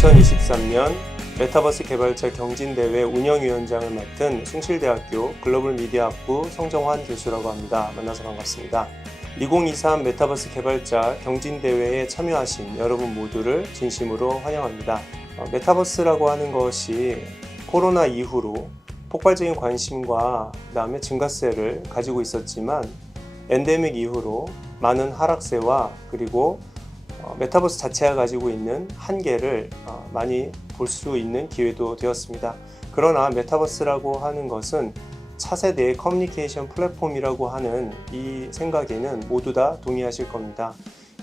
2023년 메타버스 개발자 경진대회 운영위원장을 맡은 숭실대학교 글로벌 미디어학부 성정환 교수라고 합니다. 만나서 반갑습니다. 2023 메타버스 개발자 경진대회에 참여하신 여러분 모두를 진심으로 환영합니다. 메타버스라고 하는 것이 코로나 이후로 폭발적인 관심과 그다음에 증가세를 가지고 있었지만 엔데믹 이후로 많은 하락세와 그리고 메타버스 자체가 가지고 있는 한계를 많이 볼 수 있는 기회도 되었습니다. 그러나 메타버스라고 하는 것은 차세대의 커뮤니케이션 플랫폼이라고 하는 이 생각에는 모두 다 동의하실 겁니다.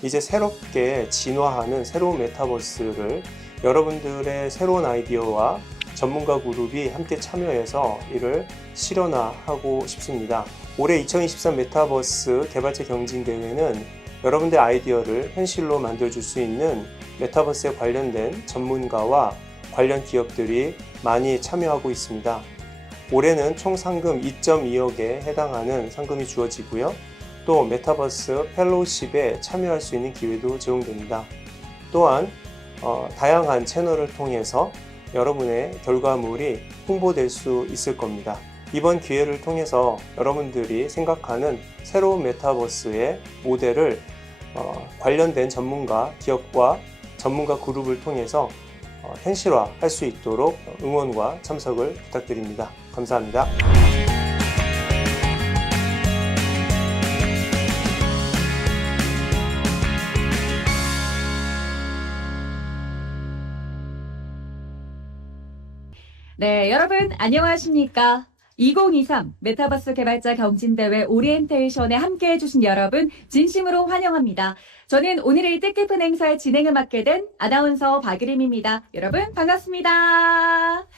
이제 새롭게 진화하는 새로운 메타버스를 여러분들의 새로운 아이디어와 전문가 그룹이 함께 참여해서 이를 실현화하고 싶습니다. 올해 2023 메타버스 개발자 경진대회는 여러분들의 아이디어를 현실로 만들어줄 수 있는 메타버스에 관련된 전문가와 관련 기업들이 많이 참여하고 있습니다. 올해는 총 상금 2.2억에 해당하는 상금이 주어지고요. 또 메타버스 펠로우십에 참여할 수 있는 기회도 제공됩니다. 또한 다양한 채널을 통해서 여러분의 결과물이 홍보될 수 있을 겁니다. 이번 기회를 통해서 여러분들이 생각하는 새로운 메타버스의 모델을 관련된 전문가 기업과 전문가 그룹을 통해서 현실화할 수 있도록 응원과 참석을 부탁드립니다. 감사합니다. 네, 여러분 안녕하십니까? 2023 메타버스 개발자 경진대회 오리엔테이션에 함께 해주신 여러분 진심으로 환영합니다. 저는 오늘의 뜻깊은 행사의 진행을 맡게 된 아나운서 박유림입니다. 여러분 반갑습니다.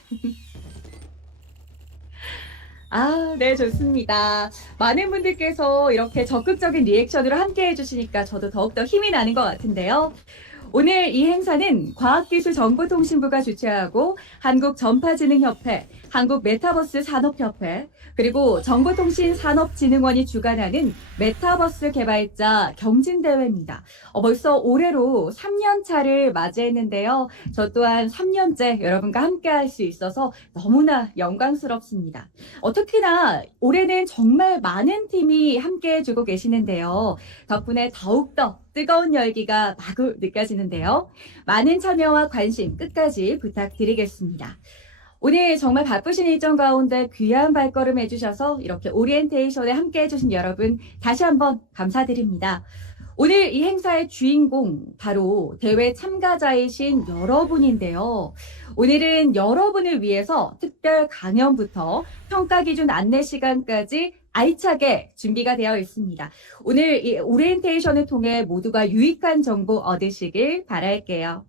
네, 좋습니다. 많은 분들께서 이렇게 적극적인 리액션으로 함께 해주시니까 저도 더욱더 힘이 나는 것 같은데요. 오늘 이 행사는 과학기술정보통신부가 주최하고 한국전파진흥협회, 한국메타버스 산업협회, 그리고 정보통신산업진흥원이 주관하는 메타버스 개발자 경진대회입니다. 벌써 올해로 3년차를 맞이했는데요. 저 또한 3년째 여러분과 함께 할 수 있어서 너무나 영광스럽습니다. 특히나 올해는 정말 많은 팀이 함께 해주고 계시는데요. 덕분에 더욱더 뜨거운 열기가 마구 느껴지는데요. 많은 참여와 관심 끝까지 부탁드리겠습니다. 오늘 정말 바쁘신 일정 가운데 귀한 발걸음 해주셔서 이렇게 오리엔테이션에 함께 해주신 여러분 다시 한번 감사드립니다. 오늘 이 행사의 주인공 바로 대회 참가자이신 여러분인데요. 오늘은 여러분을 위해서 특별 강연부터 평가 기준 안내 시간까지 알차게 준비가 되어 있습니다. 오늘 이 오리엔테이션을 통해 모두가 유익한 정보 얻으시길 바랄게요.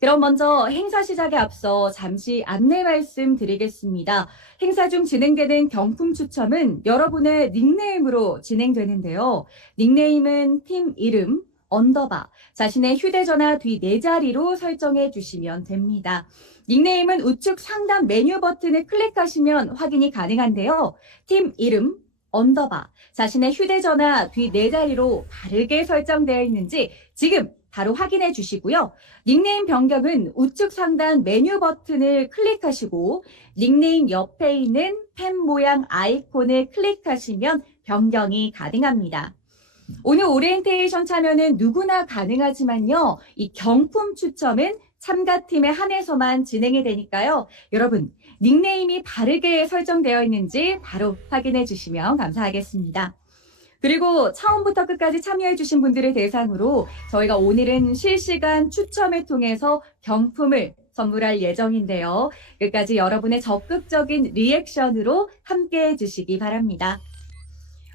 그럼 먼저 행사 시작에 앞서 잠시 안내 말씀 드리겠습니다. 행사 중 진행되는 경품 추첨은 여러분의 닉네임으로 진행되는데요. 닉네임은 팀 이름, 언더바, 자신의 휴대전화 뒤 4자리로 설정해 주시면 됩니다. 닉네임은 우측 상단 메뉴 버튼을 클릭하시면 확인이 가능한데요. 팀 이름, 언더바, 자신의 휴대전화 뒤 4자리로 바르게 설정되어 있는지 지금 바로 확인해 주시고요. 닉네임 변경은 우측 상단 메뉴 버튼을 클릭하시고 닉네임 옆에 있는 펜 모양 아이콘을 클릭하시면 변경이 가능합니다. 오늘 오리엔테이션 참여는 누구나 가능하지만요. 이 경품 추첨은 참가팀에 한해서만 진행이 되니까요. 여러분, 닉네임이 바르게 설정되어 있는지 바로 확인해 주시면 감사하겠습니다. 그리고 처음부터 끝까지 참여해주신 분들을 대상으로 저희가 오늘은 실시간 추첨을 통해서 경품을 선물할 예정인데요. 끝까지 여러분의 적극적인 리액션으로 함께해 주시기 바랍니다.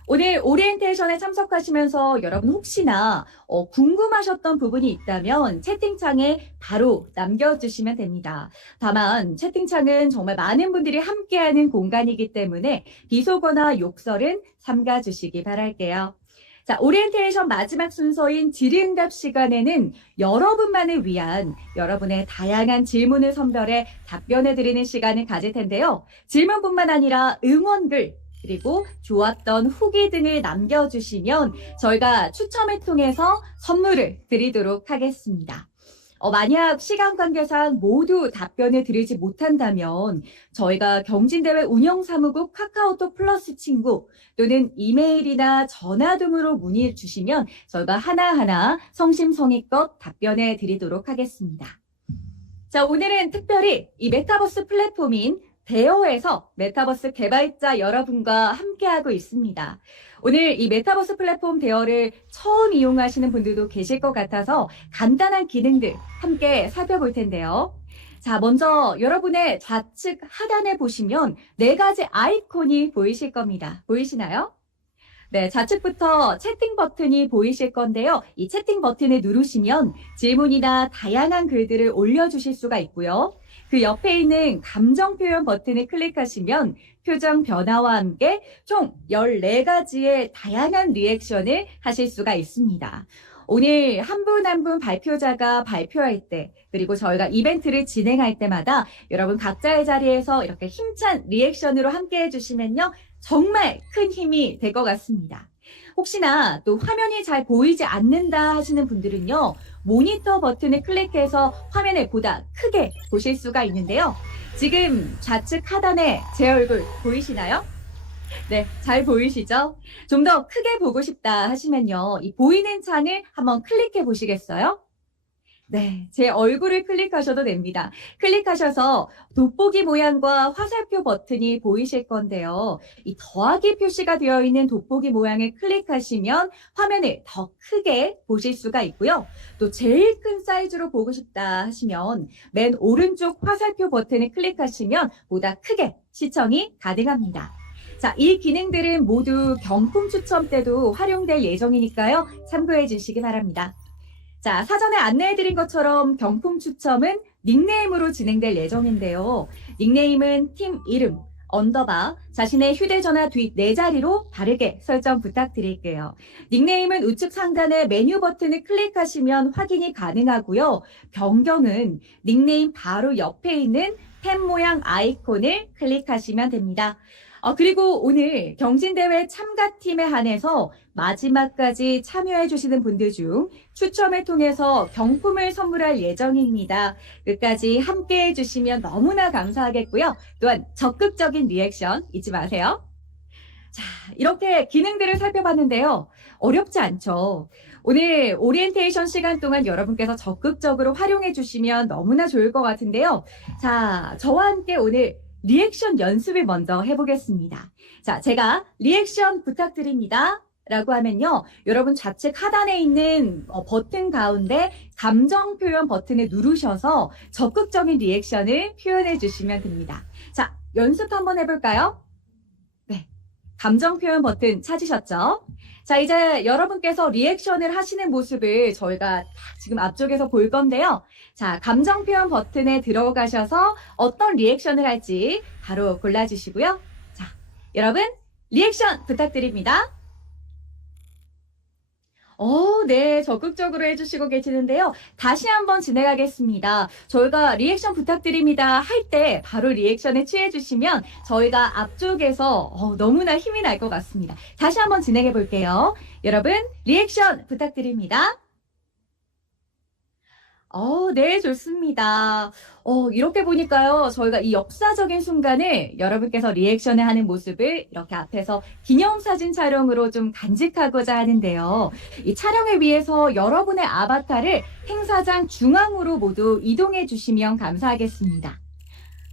오늘 오리엔테이션에 참석하시면서 여러분 혹시나 궁금하셨던 부분이 있다면 채팅창에 바로 남겨주시면 됩니다. 다만 채팅창은 정말 많은 분들이 함께하는 공간이기 때문에 비속어나 욕설은 삼가주시기 바랄게요. 자, 오리엔테이션 마지막 순서인 질의응답 시간에는 여러분만을 위한 여러분의 다양한 질문을 선별해 답변해드리는 시간을 가질 텐데요. 질문뿐만 아니라 응원글, 그리고 좋았던 후기 등을 남겨주시면 저희가 추첨을 통해서 선물을 드리도록 하겠습니다. 만약 시간 관계상 모두 답변을 드리지 못한다면 저희가 경진대회 운영사무국 카카오톡 플러스 친구 또는 이메일이나 전화 등으로 문의 주시면 저희가 하나하나 성심성의껏 답변해 드리도록 하겠습니다. 자, 오늘은 특별히 이 메타버스 플랫폼인 대어에서 메타버스 개발자 여러분과 함께하고 있습니다. 오늘 이 메타버스 플랫폼 대어를 처음 이용하시는 분들도 계실 것 같아서 간단한 기능들 함께 살펴볼 텐데요. 자, 먼저 여러분의 좌측 하단에 보시면 4가지 아이콘이 보이실 겁니다. 보이시나요? 네, 좌측부터 채팅 버튼이 보이실 건데요. 이 채팅 버튼을 누르시면 질문이나 다양한 글들을 올려주실 수가 있고요. 그 옆에 있는 감정 표현 버튼을 클릭하시면 표정 변화와 함께 총 14가지의 다양한 리액션을 하실 수가 있습니다. 오늘 한 분 한 분 발표자가 발표할 때 그리고 저희가 이벤트를 진행할 때마다 여러분 각자의 자리에서 이렇게 힘찬 리액션으로 함께 해주시면요. 정말 큰 힘이 될 것 같습니다. 혹시나 또 화면이 잘 보이지 않는다 하시는 분들은요. 모니터 버튼을 클릭해서 화면을 보다 크게 보실 수가 있는데요. 지금 좌측 하단에 제 얼굴 보이시나요? 네, 잘 보이시죠? 좀 더 크게 보고 싶다 하시면요. 이 보이는 창을 한번 클릭해 보시겠어요? 네, 제 얼굴을 클릭하셔도 됩니다. 클릭하셔서 돋보기 모양과 화살표 버튼이 보이실 건데요. 이 더하기 표시가 되어 있는 돋보기 모양을 클릭하시면 화면을 더 크게 보실 수가 있고요. 또 제일 큰 사이즈로 보고 싶다 하시면 맨 오른쪽 화살표 버튼을 클릭하시면 보다 크게 시청이 가능합니다. 자, 이 기능들은 모두 경품 추첨 때도 활용될 예정이니까요. 참고해 주시기 바랍니다. 자, 사전에 안내해드린 것처럼 경품 추첨은 닉네임으로 진행될 예정인데요. 닉네임은 팀 이름, 언더바, 자신의 휴대전화 뒷 4자리로 바르게 설정 부탁드릴게요. 닉네임은 우측 상단의 메뉴 버튼을 클릭하시면 확인이 가능하고요. 변경은 닉네임 바로 옆에 있는 펜 모양 아이콘을 클릭하시면 됩니다. 그리고 오늘 경진대회 참가팀에 한해서 마지막까지 참여해 주시는 분들 중 추첨을 통해서 경품을 선물할 예정입니다. 끝까지 함께 해주시면 너무나 감사하겠고요. 또한 적극적인 리액션 잊지 마세요. 자, 이렇게 기능들을 살펴봤는데요. 어렵지 않죠? 오늘 오리엔테이션 시간 동안 여러분께서 적극적으로 활용해 주시면 너무나 좋을 것 같은데요. 자, 저와 함께 오늘 리액션 연습을 먼저 해보겠습니다. 자, 제가 리액션 부탁드립니다. 라고 하면요. 여러분 좌측 하단에 있는 버튼 가운데 감정 표현 버튼을 누르셔서 적극적인 리액션을 표현해 주시면 됩니다. 자, 연습 한번 해볼까요? 네. 감정 표현 버튼 찾으셨죠? 자, 이제 여러분께서 리액션을 하시는 모습을 저희가 지금 앞쪽에서 볼 건데요. 자, 감정 표현 버튼에 들어가셔서 어떤 리액션을 할지 바로 골라주시고요. 자, 여러분 리액션 부탁드립니다. 네, 적극적으로 해주시고 계시는데요. 다시 한번 진행하겠습니다. 저희가 리액션 부탁드립니다 할 때 바로 리액션에 취해주시면 저희가 앞쪽에서 너무나 힘이 날 것 같습니다. 다시 한번 진행해 볼게요. 여러분, 리액션 부탁드립니다. 네, 좋습니다. 이렇게 보니까요, 저희가 이 역사적인 순간을 여러분께서 리액션을 하는 모습을 이렇게 앞에서 기념사진 촬영으로 좀 간직하고자 하는데요. 이 촬영을 위해서 여러분의 아바타를 행사장 중앙으로 모두 이동해 주시면 감사하겠습니다.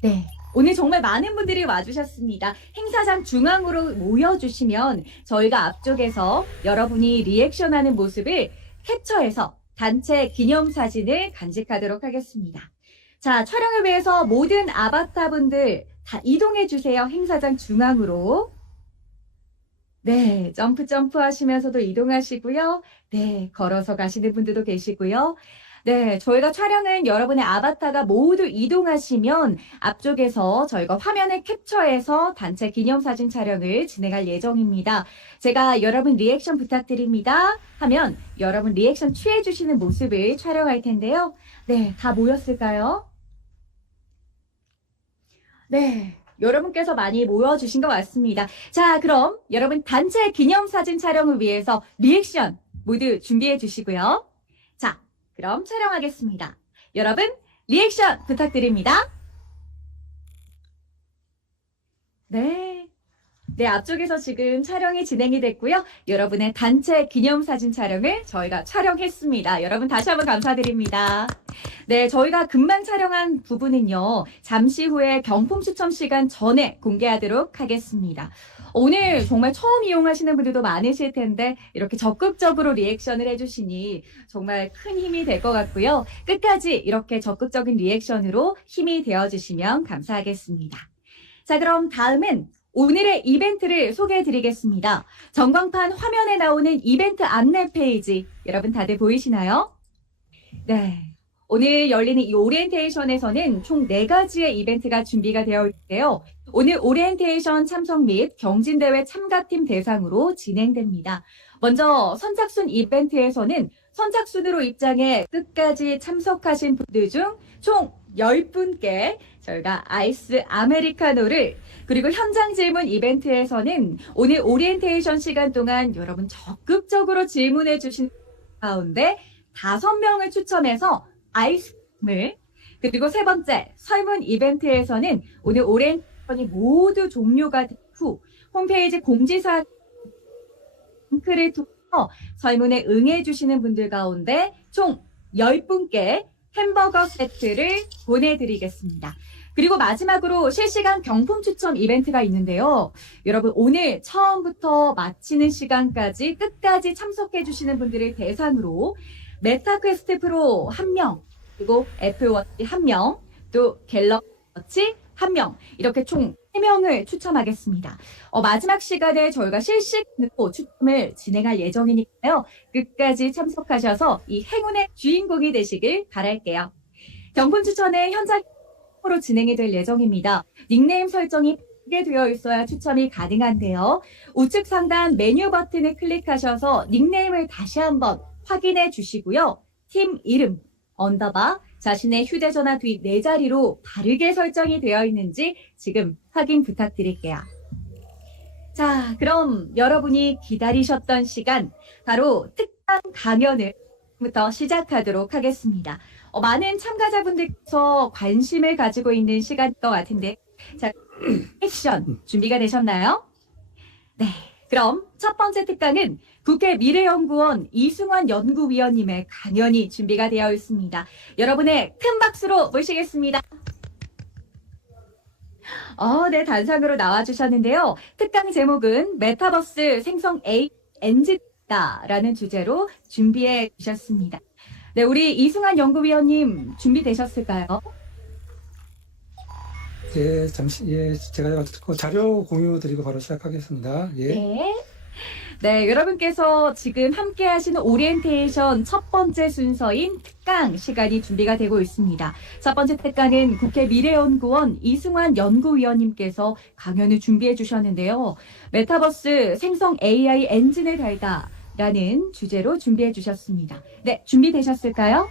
네. 오늘 정말 많은 분들이 와주셨습니다. 행사장 중앙으로 모여주시면 저희가 앞쪽에서 여러분이 리액션하는 모습을 캡처해서 단체 기념사진을 간직하도록 하겠습니다. 자, 촬영을 위해서 모든 아바타분들 다 이동해 주세요. 행사장 중앙으로. 네, 점프 하시면서도 이동하시고요. 네, 걸어서 가시는 분들도 계시고요. 네, 저희가 촬영은 여러분의 아바타가 모두 이동하시면 앞쪽에서 저희가 화면을 캡처해서 단체 기념사진 촬영을 진행할 예정입니다. 제가 여러분 리액션 부탁드립니다 하면 여러분 리액션 취해주시는 모습을 촬영할 텐데요. 네, 다 모였을까요? 네. 여러분께서 많이 모여주신 것 같습니다. 자, 그럼 여러분 단체 기념사진 촬영을 위해서 리액션 모두 준비해 주시고요. 자, 그럼 촬영하겠습니다. 여러분, 리액션 부탁드립니다. 네. 네, 앞쪽에서 지금 촬영이 진행이 됐고요. 여러분의 단체 기념사진 촬영을 저희가 촬영했습니다. 여러분 다시 한번 감사드립니다. 네, 저희가 금방 촬영한 부분은요. 잠시 후에 경품 추첨 시간 전에 공개하도록 하겠습니다. 오늘 정말 처음 이용하시는 분들도 많으실 텐데 이렇게 적극적으로 리액션을 해주시니 정말 큰 힘이 될 것 같고요. 끝까지 이렇게 적극적인 리액션으로 힘이 되어주시면 감사하겠습니다. 자, 그럼 다음은 오늘의 이벤트를 소개해 드리겠습니다. 전광판 화면에 나오는 이벤트 안내 페이지, 여러분 다들 보이시나요? 네. 오늘 열리는 이 오리엔테이션에서는 총 4가지의 이벤트가 준비가 되어 있는데요. 오늘 오리엔테이션 참석 및 경진대회 참가팀 대상으로 진행됩니다. 먼저 선착순 이벤트에서는 선착순으로 입장해 끝까지 참석하신 분들 중 총 10분께 저희가 아이스 아메리카노를, 그리고 현장 질문 이벤트에서는 오늘 오리엔테이션 시간 동안 여러분 적극적으로 질문해 주신 가운데 5명을 추첨해서 아이스크림을, 그리고 세 번째 설문 이벤트에서는 오늘 오리엔테이션이 모두 종료가 된 후 홈페이지 공지사항 링크를 통해서 설문에 응해 주시는 분들 가운데 총 10분께 햄버거 세트를 보내드리겠습니다. 그리고 마지막으로 실시간 경품 추첨 이벤트가 있는데요. 여러분 오늘 처음부터 마치는 시간까지 끝까지 참석해 주시는 분들을 대상으로 메타퀘스트 프로 1명, 그리고 애플워치 1명, 또 갤럭시 워치 1명, 이렇게 총 3명을 추첨하겠습니다. 마지막 시간에 저희가 실시간으로 추첨을 진행할 예정이니까요. 끝까지 참석하셔서 이 행운의 주인공이 되시길 바랄게요. 경품 추첨은 현장으로 진행이 될 예정입니다. 닉네임 설정이 되어 있어야 추첨이 가능한데요. 우측 상단 메뉴 버튼을 클릭하셔서 닉네임을 다시 한번 확인해 주시고요. 팀 이름, 언더바, 자신의 휴대전화 뒤 4자리로 바르게 설정이 되어 있는지 지금 확인 부탁드릴게요. 자, 그럼 여러분이 기다리셨던 시간, 바로 특강 강연을 부터 시작하도록 하겠습니다. 많은 참가자분들께서 관심을 가지고 있는 시간인 것 같은데, 자, 액션 준비가 되셨나요? 네. 그럼 첫 번째 특강은 국회 미래연구원 이승환 연구위원님의 강연이 준비가 되어 있습니다. 여러분의 큰 박수로 모시겠습니다. 네, 단상으로 나와주셨는데요. 특강 제목은 메타버스 생성 AI 엔진이다라는 주제로 준비해 주셨습니다. 네, 우리 이승환 연구위원님 준비되셨을까요? 예, 제가 자료 공유 드리고 바로 시작하겠습니다. 예. 네. 네, 여러분께서 지금 함께 하시는 오리엔테이션 첫 번째 순서인 특강 시간이 준비가 되고 있습니다. 첫 번째 특강은 국회 미래연구원 이승환 연구위원님께서 강연을 준비해 주셨는데요. 메타버스 생성 AI 엔진을 달다라는 주제로 준비해 주셨습니다. 네, 준비되셨을까요?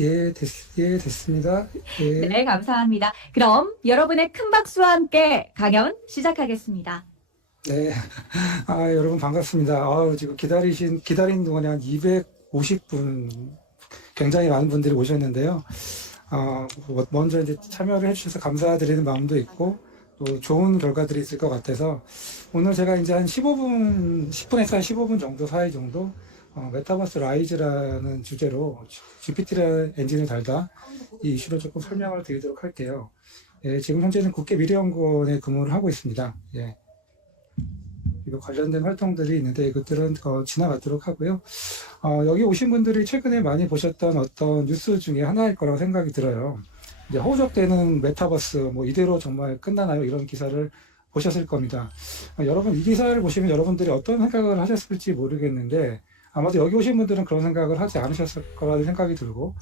예, 됐습니다. 예. 네, 감사합니다. 그럼 여러분의 큰 박수와 함께 강연 시작하겠습니다. 네. 여러분 반갑습니다. 지금 기다린 동안에 한 250분, 굉장히 많은 분들이 오셨는데요. 먼저 이제 참여를 해주셔서 감사드리는 마음도 있고, 또 좋은 결과들이 있을 것 같아서, 오늘 제가 이제 한 10분에서 한 15분 정도 사이 정도, 메타버스 라이즈라는 주제로 GPT 엔진을 달다, 이 이슈로 조금 설명을 드리도록 할게요. 예, 지금 현재는 국회 미래연구원에 근무를 하고 있습니다. 예. 이거 관련된 활동들이 있는데 이것들은 지나가도록 하고요. 여기 오신 분들이 최근에 많이 보셨던 어떤 뉴스 중에 하나일 거라고 생각이 들어요. 이제 호적되는 메타버스, 이대로 정말 끝나나요? 이런 기사를 보셨을 겁니다. 여러분, 이 기사를 보시면 여러분들이 어떤 생각을 하셨을지 모르겠는데, 아마도 여기 오신 분들은 그런 생각을 하지 않으셨을 거라는 생각이 들고,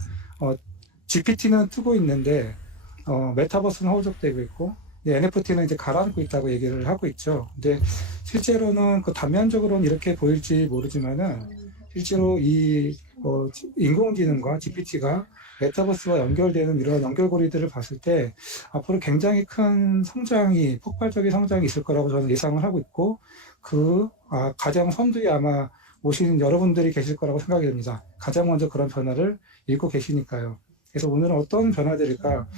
GPT는 뜨고 있는데, 메타버스는 호적되고 있고, NFT는 이제 가라앉고 있다고 얘기를 하고 있죠. 근데 실제로는 단면적으로는 이렇게 보일지 모르지만은 실제로 이 인공지능과 GPT가 메타버스와 연결되는 이런 연결고리들을 봤을 때 앞으로 굉장히 큰 폭발적인 성장이 있을 거라고 저는 예상을 하고 있고, 가장 선두에 아마 오신 여러분들이 계실 거라고 생각이 됩니다. 가장 먼저 그런 변화를 읽고 계시니까요. 그래서 오늘은 어떤 변화들일까?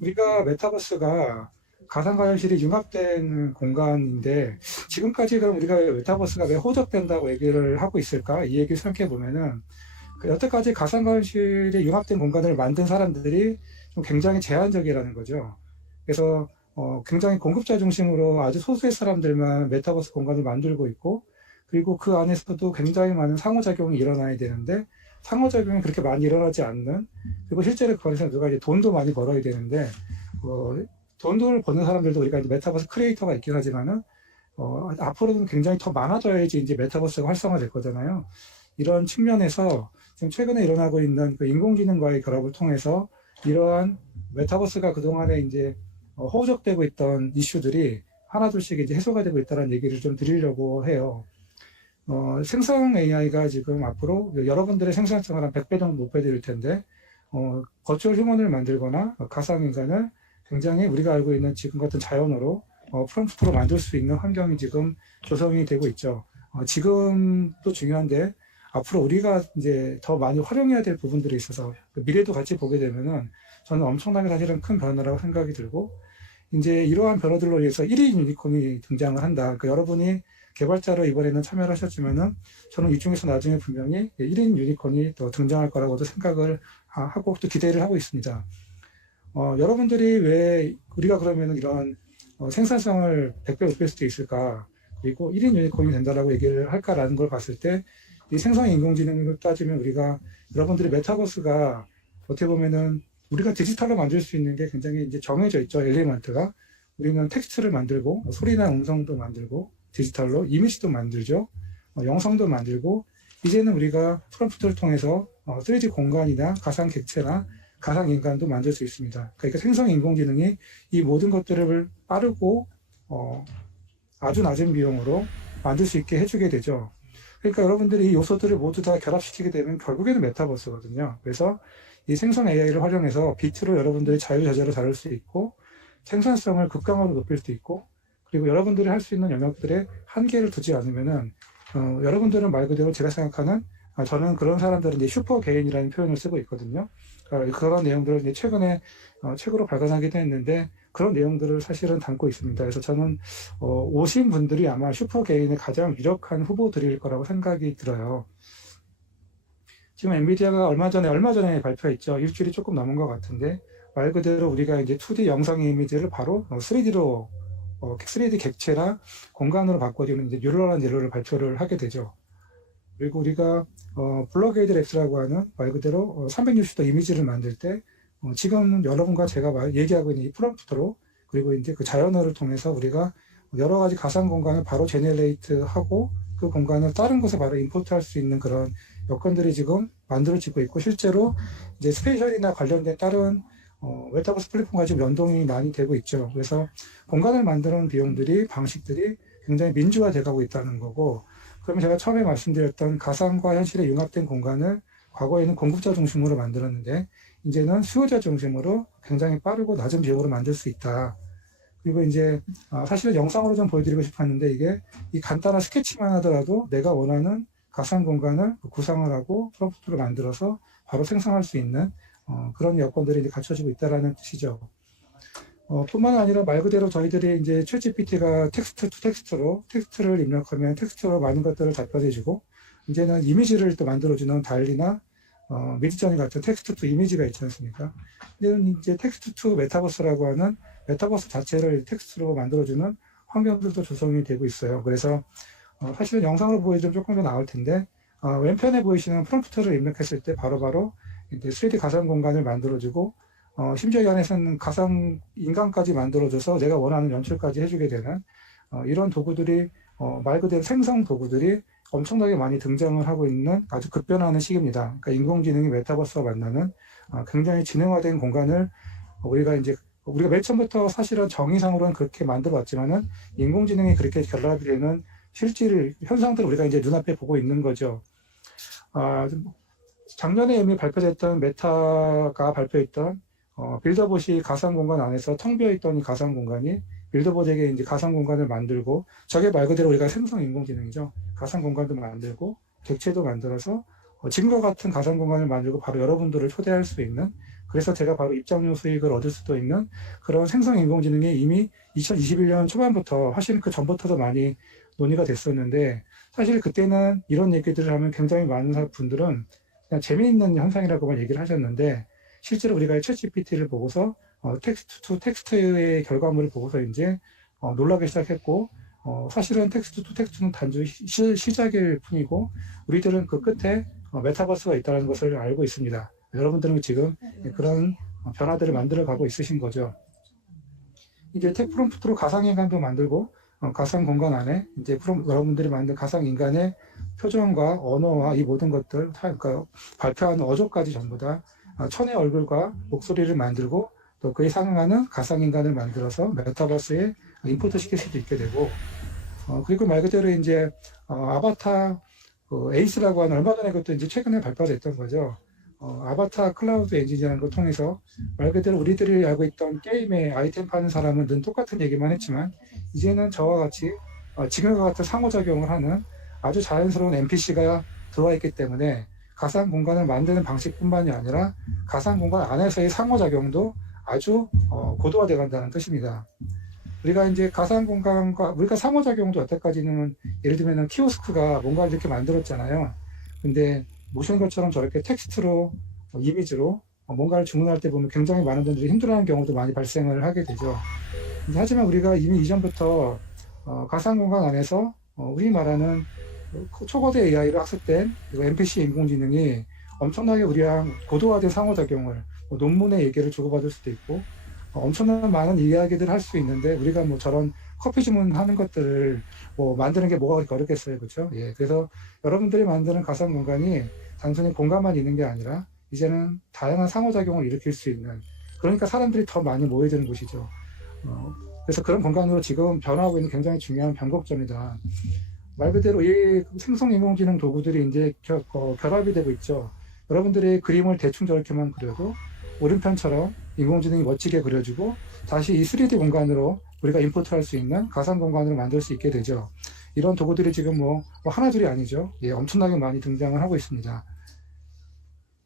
우리가 메타버스가 가상과 현실이 융합된 공간인데 지금까지 그럼 우리가 메타버스가 왜 호적된다고 얘기를 하고 있을까? 이 얘기를 생각해 보면은 여태까지 가상과 현실이 융합된 공간을 만든 사람들이 좀 굉장히 제한적이라는 거죠. 그래서 굉장히 공급자 중심으로 아주 소수의 사람들만 메타버스 공간을 만들고 있고, 그리고 그 안에서도 굉장히 많은 상호작용이 일어나야 되는데 상호작용이 그렇게 많이 일어나지 않는, 그리고 실제로 그 안에서 누가 이제 돈도 많이 벌어야 되는데 돈을 버는 사람들도 우리가 이제 메타버스 크리에이터가 있긴 하지만은 앞으로는 굉장히 더 많아져야지 이제 메타버스가 활성화될 거잖아요. 이런 측면에서 지금 최근에 일어나고 있는 그 인공지능과의 결합을 통해서 이러한 메타버스가 그동안에 이제 호적되고 있던 이슈들이 하나둘씩 이제 해소가 되고 있다는 얘기를 좀 드리려고 해요. 생성 AI가 지금 앞으로 여러분들의 생산성을 한 100배 정도 높여드릴 텐데, 버추얼 휴먼을 만들거나 가상인간을 굉장히 우리가 알고 있는 지금 같은 자연어로 프롬프트로 만들 수 있는 환경이 지금 조성이 되고 있죠. 지금도 중요한데 앞으로 우리가 이제 더 많이 활용해야 될 부분들이 있어서 미래도 같이 보게 되면은 저는 엄청나게 사실은 큰 변화라고 생각이 들고, 이제 이러한 변화들로 인해서 1인 유니콘이 등장을 한다. 그러니까 여러분이 개발자로 이번에는 참여를 하셨지만은 저는 이 중에서 나중에 분명히 1인 유니콘이 더 등장할 거라고도 생각을 하고 또 기대를 하고 있습니다. 여러분들이 왜 우리가 그러면 이런 생산성을 100배 높일 수도 있을까? 그리고 1인 유니콘이 된다라고 얘기를 할까라는 걸 봤을 때, 이 생성 인공지능을 따지면 우리가 여러분들이 메타버스가 어떻게 보면은 우리가 디지털로 만들 수 있는 게 굉장히 이제 정해져 있죠. 엘리먼트가. 우리는 텍스트를 만들고 소리나 음성도 만들고 디지털로 이미지도 만들죠. 영상도 만들고, 이제는 우리가 프롬프트를 통해서 3D 공간이나 가상 객체나 가상 인간도 만들 수 있습니다. 그러니까 생성 인공지능이 이 모든 것들을 빠르고 아주 낮은 비용으로 만들 수 있게 해주게 되죠. 그러니까 여러분들이 이 요소들을 모두 다 결합시키게 되면 결국에는 메타버스거든요. 그래서 이 생성 AI를 활용해서 비트로 여러분들이 자유자재로 다룰 수 있고, 생산성을 극강으로 높일 수 있고, 그리고 여러분들이 할 수 있는 영역들에 한계를 두지 않으면은 여러분들은 말 그대로 제가 생각하는, 저는 그런 사람들은 이제 슈퍼 개인이라는 표현을 쓰고 있거든요. 그런 내용들을 이제 최근에 책으로 발간하기도 했는데 그런 내용들을 사실은 담고 있습니다. 그래서 저는 오신 분들이 아마 슈퍼 개인의 가장 유력한 후보들일 거라고 생각이 들어요. 지금 엔비디아가 얼마 전에 발표했죠. 일주일이 조금 넘은 것 같은데, 말 그대로 우리가 이제 2D 영상 이미지를 바로 3D로 3D 객체나 공간으로 바꿔주는 이제 뉴럴한 예로를 발표를 하게 되죠. 그리고 우리가 블럭에이드 랩스라고 하는 말 그대로 360도 이미지를 만들 때 지금 여러분과 제가 얘기하고 있는 이 프롬프트로, 그리고 이제 그 자연어를 통해서 우리가 여러 가지 가상 공간을 바로 제네레이트하고 그 공간을 다른 곳에 바로 임포트할 수 있는 그런 여건들이 지금 만들어지고 있고, 실제로 이제 스페셜이나 관련된 다른 메타버스 플랫폼과 지금 연동이 많이 되고 있죠. 그래서 공간을 만드는 비용들이, 방식들이 굉장히 민주화돼 가고 있다는 거고, 그러면 제가 처음에 말씀드렸던 가상과 현실의 융합된 공간을 과거에는 공급자 중심으로 만들었는데 이제는 수요자 중심으로 굉장히 빠르고 낮은 비용으로 만들 수 있다. 그리고 이제 사실은 영상으로 좀 보여드리고 싶었는데, 이게 이 간단한 스케치만 하더라도 내가 원하는 가상 공간을 구상을 하고 프롬프트를 만들어서 바로 생성할 수 있는 그런 여건들이 이제 갖춰지고 있다라는 뜻이죠. 뿐만 아니라 말 그대로 저희들이 이제 챗GPT가 텍스트 투 텍스트로 텍스트를 입력하면 텍스트로 많은 것들을 답변해주고, 이제는 이미지를 또 만들어주는 달리나 미드저니 같은 텍스트 투 이미지가 있지 않습니까? 이제는 이제 텍스트 투 메타버스라고 하는 메타버스 자체를 텍스트로 만들어주는 환경들도 조성이 되고 있어요. 그래서 사실은 영상으로 보여주면 조금 더 나을 텐데, 왼편에 보이시는 프롬프트를 입력했을 때 바로바로 이제 3D 가상 공간을 만들어주고, 심지어 이 안에서는 가상 인간까지 만들어줘서 내가 원하는 연출까지 해주게 되는 이런 도구들이 말 그대로 생성 도구들이 엄청나게 많이 등장을 하고 있는 아주 급변하는 시기입니다. 그러니까 인공지능이 메타버스와 만나는 굉장히 지능화된 공간을 우리가 맨 처음부터 사실은 정의상으로는 그렇게 만들어 왔지만은 인공지능이 그렇게 결합이 되는 실질 현상들을 우리가 이제 눈앞에 보고 있는 거죠. 작년에 이미 발표됐던 메타가 발표했던 빌더봇이 가상 공간 안에서 텅 비어있던 이 가상 공간이 빌더봇에게 이제 가상 공간을 만들고, 저게 말 그대로 우리가 생성 인공지능이죠. 가상 공간도 만들고 객체도 만들어서 지금과 같은 가상 공간을 만들고 바로 여러분들을 초대할 수 있는, 그래서 제가 바로 입장료 수익을 얻을 수도 있는 그런 생성 인공지능이 이미 2021년 초반부터, 사실 그 전부터도 많이 논의가 됐었는데, 사실 그때는 이런 얘기들을 하면 굉장히 많은 분들은 그냥 재미있는 현상이라고만 얘기를 하셨는데, 실제로 우리가 챗GPT를 보고서 텍스트 투 텍스트의 결과물을 보고서 이제 놀라기 시작했고, 사실은 텍스트 투 텍스트는 단지 시작일 뿐이고, 우리들은 그 끝에 메타버스가 있다는 것을 알고 있습니다. 여러분들은 지금 그런 변화들을 만들어 가고 있으신 거죠. 이제 텍 프롬프트로 가상인간도 만들고, 가상 공간 안에 이제 여러분들이 만든 가상인간의 표정과 언어와 이 모든 것들, 그러니까 발표하는 어조까지 전부 다 천의 얼굴과 목소리를 만들고, 또 그에 상응하는 가상인간을 만들어서 메타버스에 임포트 시킬 수도 있게 되고, 그리고 말 그대로 이제 아바타 에이스라고 하는, 얼마 전에 그것도 이제 최근에 발표됐던 거죠. 아바타 클라우드 엔진이라는 걸 통해서 말 그대로 우리들이 알고 있던 게임에 아이템 파는 사람은 늘 똑같은 얘기만 했지만, 이제는 저와 같이 지금과 같은 상호작용을 하는 아주 자연스러운 NPC가 들어와 있기 때문에, 가상 공간을 만드는 방식뿐만이 아니라 가상 공간 안에서의 상호작용도 아주 고도화되어 간다는 뜻입니다. 우리가 이제 가상 공간과 우리가 상호작용도 여태까지는, 예를 들면 키오스크가 뭔가를 이렇게 만들었잖아요. 근데 보시는 것처럼 저렇게 텍스트로, 이미지로 뭔가를 주문할 때 보면 굉장히 많은 분들이 힘들어하는 경우도 많이 발생을 하게 되죠. 하지만 우리가 이미 이전부터 가상 공간 안에서 우리 말하는 초거대 AI로 학습된 NPC 인공지능이 엄청나게 우리랑 고도화된 상호작용을, 논문의 얘기를 주고받을 수도 있고, 엄청난 많은 이야기들을 할 수 있는데, 우리가 뭐 저런 커피 주문하는 것들을 만드는 게 뭐가 그렇게 어렵겠어요, 그렇죠? 예, 그래서 여러분들이 만드는 가상 공간이 단순히 공간만 있는 게 아니라 이제는 다양한 상호작용을 일으킬 수 있는, 그러니까 사람들이 더 많이 모여드는 곳이죠. 그래서 그런 공간으로 지금 변화하고 있는 굉장히 중요한 변곡점이다. 말 그대로 이 생성인공지능 도구들이 이제 결합이 되고 있죠. 여러분들이 그림을 대충 저렇게만 그려도 오른편처럼 인공지능이 멋지게 그려주고, 다시 이 3D 공간으로 우리가 임포트할 수 있는 가상 공간으로 만들 수 있게 되죠. 이런 도구들이 지금 뭐 하나둘이 아니죠. 예, 엄청나게 많이 등장을 하고 있습니다.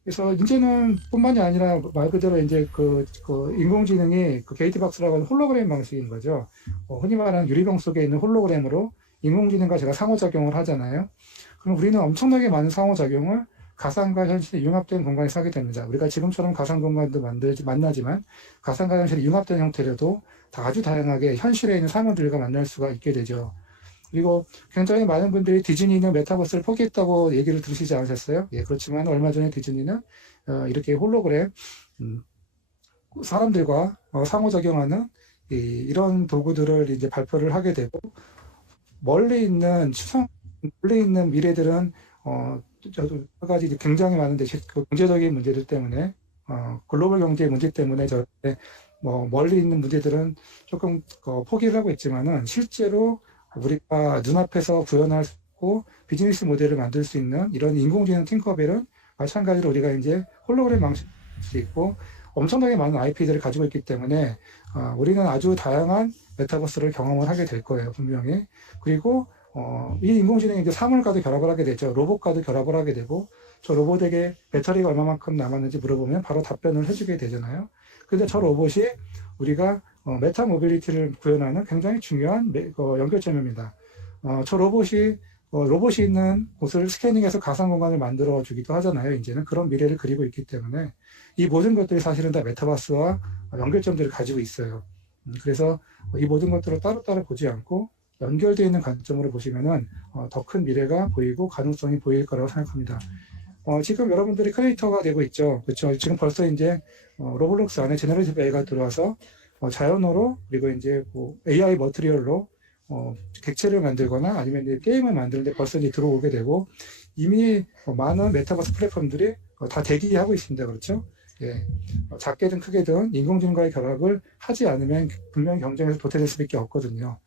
그래서 이제는 뿐만이 아니라 말 그대로 이제 그 인공지능이 그 게이트박스라고 하는 홀로그램 방식인 거죠. 흔히 말하는 유리병 속에 있는 홀로그램으로 인공지능과 제가 상호작용을 하잖아요. 그럼 우리는 엄청나게 많은 상호작용을 가상과 현실이 융합된 공간에서 하게 됩니다. 우리가 지금처럼 가상 공간도 만나지만, 가상과 현실이 융합된 형태로도 아주 다양하게 현실에 있는 사물들과 만날 수가 있게 되죠. 그리고 굉장히 많은 분들이 디즈니는 메타버스를 포기했다고 얘기를 들으시지 않으셨어요? 예, 그렇지만 얼마 전에 디즈니는 이렇게 홀로그램 사람들과 상호작용하는 이런 도구들을 이제 발표를 하게 되고, 멀리 있는 미래들은 여러 가지 굉장히 많은데, 경제적인 문제들 때문에, 글로벌 경제 문제 때문에 저렇게 멀리 있는 문제들은 조금 포기를 하고 있지만은, 실제로 우리가 눈앞에서 구현할 수 있고 비즈니스 모델을 만들 수 있는 이런 인공지능 팅커벨은 마찬가지로 우리가 이제 홀로그램 방식일 수 있고, 엄청나게 많은 IP들을 가지고 있기 때문에 우리는 아주 다양한 메타버스를 경험을 하게 될 거예요, 분명히. 그리고 이 인공지능이 이제 사물과도 결합을 하게 되죠. 로봇과도 결합을 하게 되고, 저 로봇에게 배터리가 얼마만큼 남았는지 물어보면 바로 답변을 해주게 되잖아요. 근데 저 로봇이 우리가 메타 모빌리티를 구현하는 굉장히 중요한 연결점입니다. 저 로봇이 있는 곳을 스캐닝해서 가상 공간을 만들어 주기도 하잖아요. 이제는 그런 미래를 그리고 있기 때문에 이 모든 것들이 사실은 다 메타버스와 연결점들을 가지고 있어요. 그래서 이 모든 것들을 따로따로 보지 않고 연결되어 있는 관점으로 보시면은 더 큰 미래가 보이고 가능성이 보일 거라고 생각합니다. 지금 여러분들이 크리에이터가 되고 있죠. 그렇죠. 지금 벌써 이제 로블록스 안에 제너레이티브 AI가 들어와서 자연어로, 그리고 이제 AI 머티리얼로 객체를 만들거나 아니면 이제 게임을 만드는데 벌써 이제 들어오게 되고, 이미 많은 메타버스 플랫폼들이 다 대기하고 있습니다. 그렇죠. 예. 작게든 크게든 인공지능과의 결합을 하지 않으면 분명히 경쟁에서 도태될 수밖에 없거든요.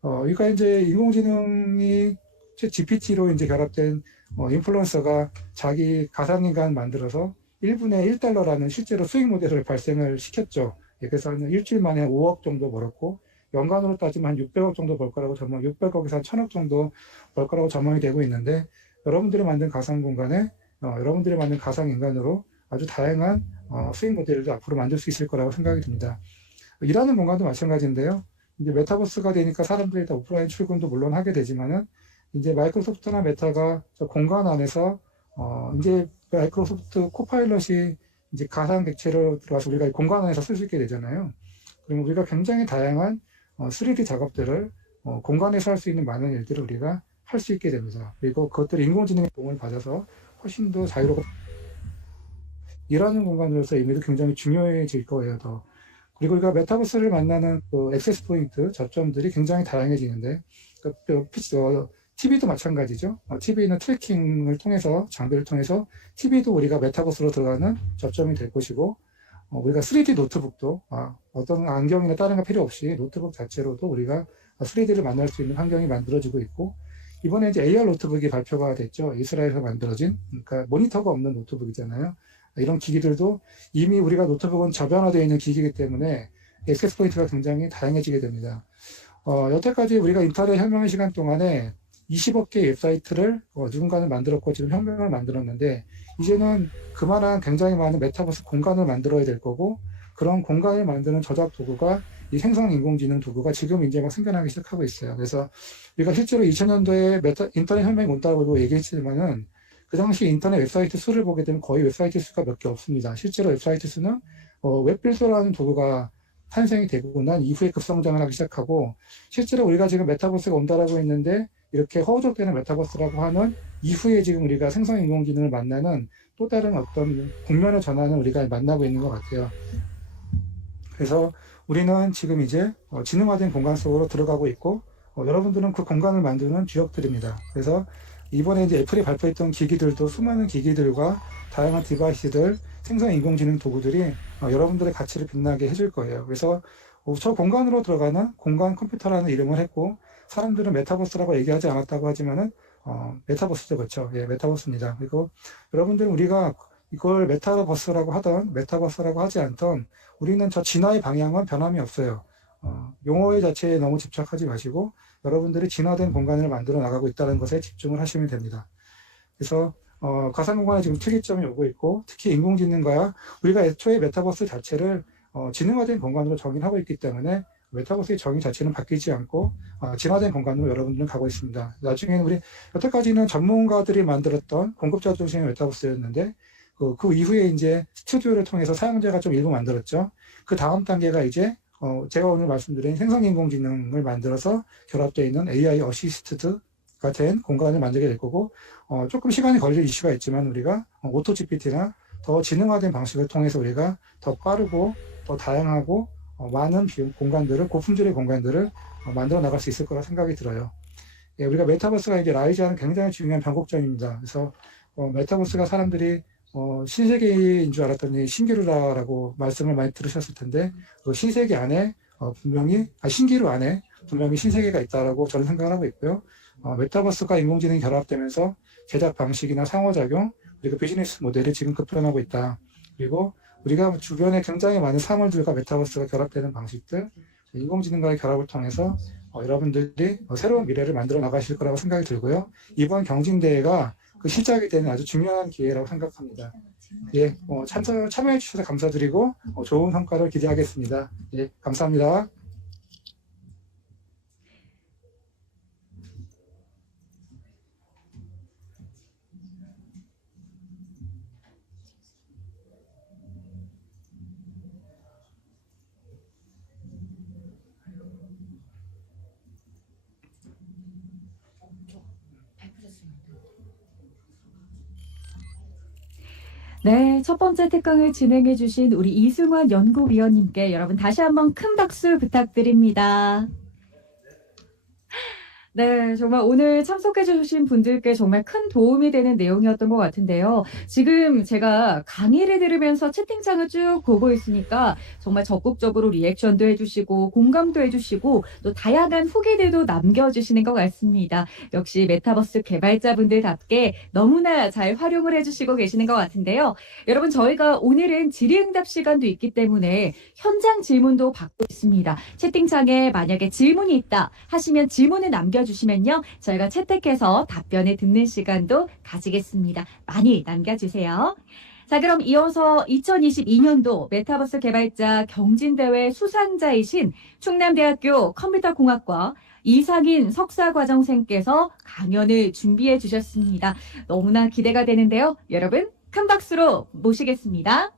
그러니까 이제 인공지능이 GPT로 이제 결합된 인플루언서가 자기 가상인간 만들어서 1분에 1달러라는 실제로 수익 모델을 발생을 시켰죠. 그래서 한 일주일 만에 5억 정도 벌었고, 연간으로 따지면 한 600억 정도 벌 거라고 600억에서 한 1000억 정도 벌 거라고 전망이 되고 있는데, 여러분들이 만든 가상 공간에 여러분들이 만든 가상 인간으로 아주 다양한 수익 모델도 앞으로 만들 수 있을 거라고 생각이 듭니다. 일하는 공간도 마찬가지인데요. 이제 메타버스가 되니까 사람들이 다 오프라인 출근도 물론 하게 되지만은 이제 마이크로소프트나 메타가 저 공간 안에서 이제 마이크로소프트 코파일럿이 이제 가상 객체로 들어가서 우리가 공간 안에서 쓸 수 있게 되잖아요. 그러면 우리가 굉장히 다양한 3D 작업들을 공간에서 할 수 있는 많은 일들을 우리가 할 수 있게 됩니다. 그리고 그것들이 인공지능의 도움을 받아서 훨씬 더 자유롭고 일하는 공간으로서 의미도 굉장히 중요해질 거예요. 더. 그리고 우리가 메타버스를 만나는 그 액세스 포인트, 접점들이 굉장히 다양해지는데 TV도 마찬가지죠. TV는 트래킹을 통해서 장비를 통해서 TV도 우리가 메타버스로 들어가는 접점이 될 것이고 우리가 3D 노트북도 어떤 안경이나 다른 거 필요 없이 노트북 자체로도 우리가 3D를 만날 수 있는 환경이 만들어지고 있고 이번에 이제 AR 노트북이 발표가 됐죠. 이스라엘에서 만들어진 그러니까 모니터가 없는 노트북이잖아요. 이런 기기들도 이미 우리가 노트북은 저변화되어 있는 기기이기 때문에 액세스 포인트가 굉장히 다양해지게 됩니다. 여태까지 우리가 인터넷 혁명의 시간 동안에 20억 개의 웹사이트를 누군가는 만들었고 지금 혁명을 만들었는데 이제는 그만한 굉장히 많은 메타버스 공간을 만들어야 될 거고 그런 공간을 만드는 저작 도구가 이 생성 인공지능 도구가 지금 이제 막 생겨나기 시작하고 있어요. 그래서 우리가 실제로 2000년도에 인터넷 혁명이 온다고 얘기했지만은 그 당시 인터넷 웹사이트 수를 보게 되면 거의 웹사이트 수가 몇 개 없습니다. 실제로 웹사이트 수는 웹빌더라는 도구가 탄생이 되고 난 이후에 급성장을 하기 시작하고 실제로 우리가 지금 메타버스가 온다라고 했는데 이렇게 허우적대는 메타버스라고 하는 이후에 지금 우리가 생성 인공지능을 만나는 또 다른 어떤 국면의 전환을 우리가 만나고 있는 것 같아요. 그래서 우리는 지금 이제 지능화된 공간 속으로 들어가고 있고 여러분들은 그 공간을 만드는 주역들입니다. 그래서 이번에 이제 애플이 발표했던 기기들도 수많은 기기들과 다양한 디바이스들, 생성 인공지능 도구들이 여러분들의 가치를 빛나게 해줄 거예요. 그래서 저 공간으로 들어가는 공간 컴퓨터라는 이름을 했고 사람들은 메타버스라고 얘기하지 않았다고 하지만은 메타버스죠, 그렇죠? 예, 메타버스입니다. 그리고 여러분들은 우리가 이걸 메타버스라고 하던 메타버스라고 하지 않던 우리는 저 진화의 방향은 변함이 없어요. 용어의 자체에 너무 집착하지 마시고 여러분들이 진화된 공간을 만들어 나가고 있다는 것에 집중을 하시면 됩니다. 그래서 가상공간에 지금 특이점이 오고 있고 특히 인공지능과 우리가 애초에 메타버스 자체를 지능화된 공간으로 정의하고 있기 때문에 메타버스의 정의 자체는 바뀌지 않고 진화된 공간으로 여러분들은 가고 있습니다. 나중에는 우리 여태까지는 전문가들이 만들었던 공급자 중심의 메타버스였는데 그 이후에 이제 스튜디오를 통해서 사용자가 좀 일부 만들었죠. 그 다음 단계가 이제 제가 오늘 말씀드린 생성인공지능을 만들어서 결합되어 있는 AI 어시스트드가 된 공간을 만들게 될 거고 조금 시간이 걸릴 이슈가 있지만 우리가 오토GPT나 더 지능화된 방식을 통해서 우리가 더 빠르고 더 다양하고 많은 공간들을 고품질의 공간들을 만들어 나갈 수 있을 거라 생각이 들어요. 예, 우리가 메타버스가 이제 라이즈하는 굉장히 중요한 변곡점입니다. 그래서 메타버스가 사람들이 신세계인 줄 알았더니 신기루라고 말씀을 많이 들으셨을 텐데 그 신세계 안에 분명히 신기루 안에 분명히 신세계가 있다라고 저는 생각을 하고 있고요. 메타버스가 인공지능이 결합되면서 제작 방식이나 상호작용 그리고 비즈니스 모델이 지금 급변하고 있다. 그리고 우리가 주변에 굉장히 많은 사물들과 메타버스가 결합되는 방식들 인공지능과의 결합을 통해서 여러분들이 새로운 미래를 만들어 나가실 거라고 생각이 들고요. 이번 경진대회가 그 시작이 되는 아주 중요한 기회라고 생각합니다. 예, 참여해 주셔서 감사드리고 좋은 성과를 기대하겠습니다. 예, 감사합니다. 네, 첫 번째 특강을 진행해 주신 우리 이승환 연구위원님께 여러분 다시 한번 큰 박수 부탁드립니다. 네, 정말 오늘 참석해 주신 분들께 정말 큰 도움이 되는 내용이었던 것 같은데요. 지금 제가 강의를 들으면서 채팅창을 쭉 보고 있으니까 정말 적극적으로 리액션도 해주시고 공감도 해주시고 또 다양한 후기들도 남겨주시는 것 같습니다. 역시 메타버스 개발자분들답게 너무나 잘 활용을 해주시고 계시는 것 같은데요. 여러분 저희가 오늘은 질의응답 시간도 있기 때문에 현장 질문도 받고 있습니다. 채팅창에 만약에 질문이 있다 하시면 질문을 남겨주시면 남겨주시면요. 저희가 채택해서 답변을 듣는 시간도 가지겠습니다. 많이 남겨주세요. 자, 그럼 이어서 2022년도 메타버스 개발자 경진대회 수상자이신 충남대학교 컴퓨터공학과 이상인 석사과정생께서 강연을 준비해 주셨습니다. 너무나 기대가 되는데요. 여러분, 큰 박수로 모시겠습니다.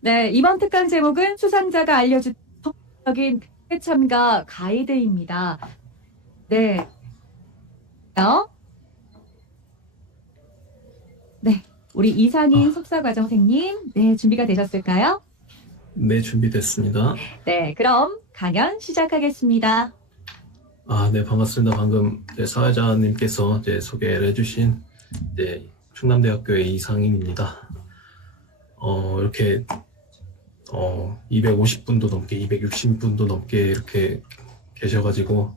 네, 이번 특강 제목은 수상자가 알려준 적극적인 참가 가이드입니다. 네. 네, 우리 이상인 석사과정생님, 네, 준비가 되셨을까요? 네, 준비됐습니다. 네, 그럼 강연 시작하겠습니다. 네, 반갑습니다. 방금 사회자님께서 소개를 해주신 충남대학교의 이상인입니다. 이렇게 250분도 넘게, 260분도 넘게 이렇게 계셔가지고,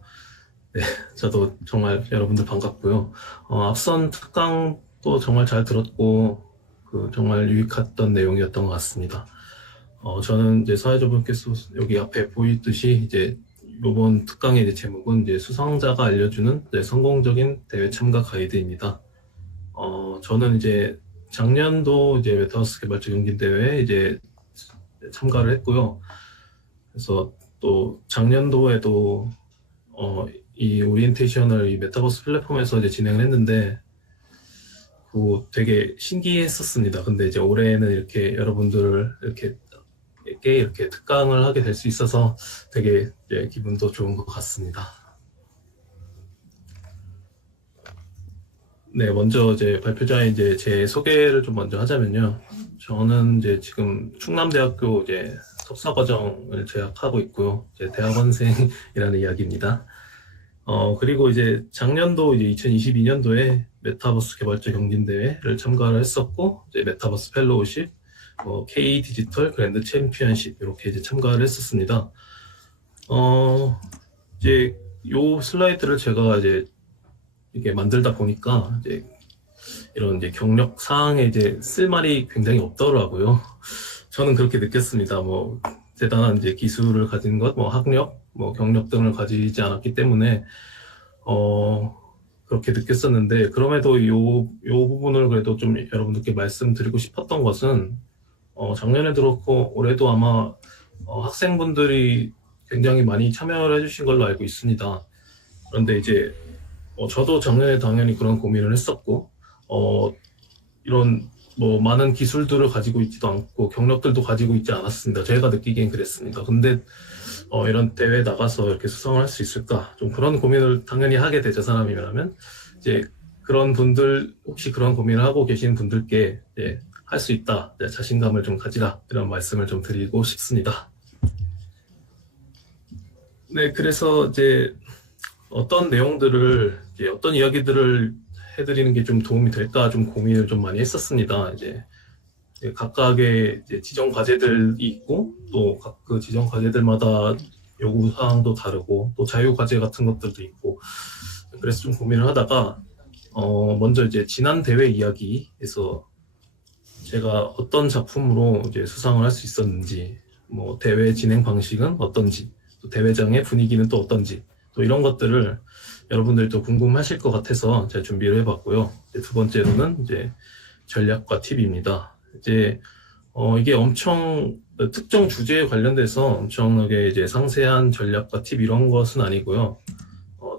네, 저도 정말 여러분들 반갑고요. 앞선 특강도 정말 잘 들었고, 정말 유익했던 내용이었던 것 같습니다. 저는 사회자분께서 여기 앞에 보이듯이 이번 특강의 제목은 수상자가 알려주는 성공적인 대회 참가 가이드입니다. 저는 작년도 메타버스 개발자 경진대회에 참가를 했고요. 그래서 또 작년도에도 이 오리엔테이션을 이 메타버스 플랫폼에서 진행을 했는데 되게 신기했었습니다. 근데 올해는 이렇게 여러분들 이렇게 특강을 하게 될 수 있어서 되게 기분도 좋은 것 같습니다. 네, 먼저 발표자의 제 소개를 좀 먼저 하자면요. 저는 지금 충남대학교 석사과정을 재학하고 있고요. 대학원생이라는 이야기입니다. 그리고 작년도 2022년도에 메타버스 개발자 경진대회를 참가를 했었고, 메타버스 펠로우십, K 디지털 그랜드 챔피언십 이렇게 참가를 했었습니다. 요 슬라이드를 제가 이게 만들다 보니까 이런 경력 사항에 쓸 말이 굉장히 없더라고요. 저는 그렇게 느꼈습니다. 대단한 기술을 가진 것, 학력, 경력 등을 가지지 않았기 때문에 그렇게 느꼈었는데, 그럼에도 요 부분을 그래도 좀 여러분들께 말씀드리고 싶었던 것은 작년에도 그렇고 올해도 아마 학생분들이 굉장히 많이 참여를 해주신 걸로 알고 있습니다. 그런데 저도 작년에 당연히 그런 고민을 했었고, 이런 많은 기술들을 가지고 있지도 않고 경력들도 가지고 있지 않았습니다. 제가 느끼기엔 그랬습니다. 근데 이런 대회에 나가서 이렇게 수상을 할 수 있을까? 좀 그런 고민을 당연히 하게 되죠, 사람이라면. 그런 분들, 혹시 그런 고민을 하고 계신 분들께 할 수 있다, 자신감을 좀 가지라, 이런 말씀을 좀 드리고 싶습니다. 네, 그래서 어떤 내용들을, 어떤 이야기들을 해드리는 게 좀 도움이 될까 좀 고민을 좀 많이 했었습니다. 각각의 지정 과제들이 있고, 또 각 그 지정 과제들마다 요구 사항도 다르고, 또 자유 과제 같은 것들도 있고, 그래서 좀 고민을 하다가 먼저 지난 대회 이야기에서 제가 어떤 작품으로 수상을 할 수 있었는지, 대회 진행 방식은 어떤지, 또 대회장의 분위기는 또 어떤지, 또 이런 것들을 여러분들도 궁금하실 것 같아서 제가 준비를 해봤고요. 두 번째로는 전략과 팁입니다. 이게 엄청 특정 주제에 관련돼서 엄청나게 상세한 전략과 팁 이런 것은 아니고요.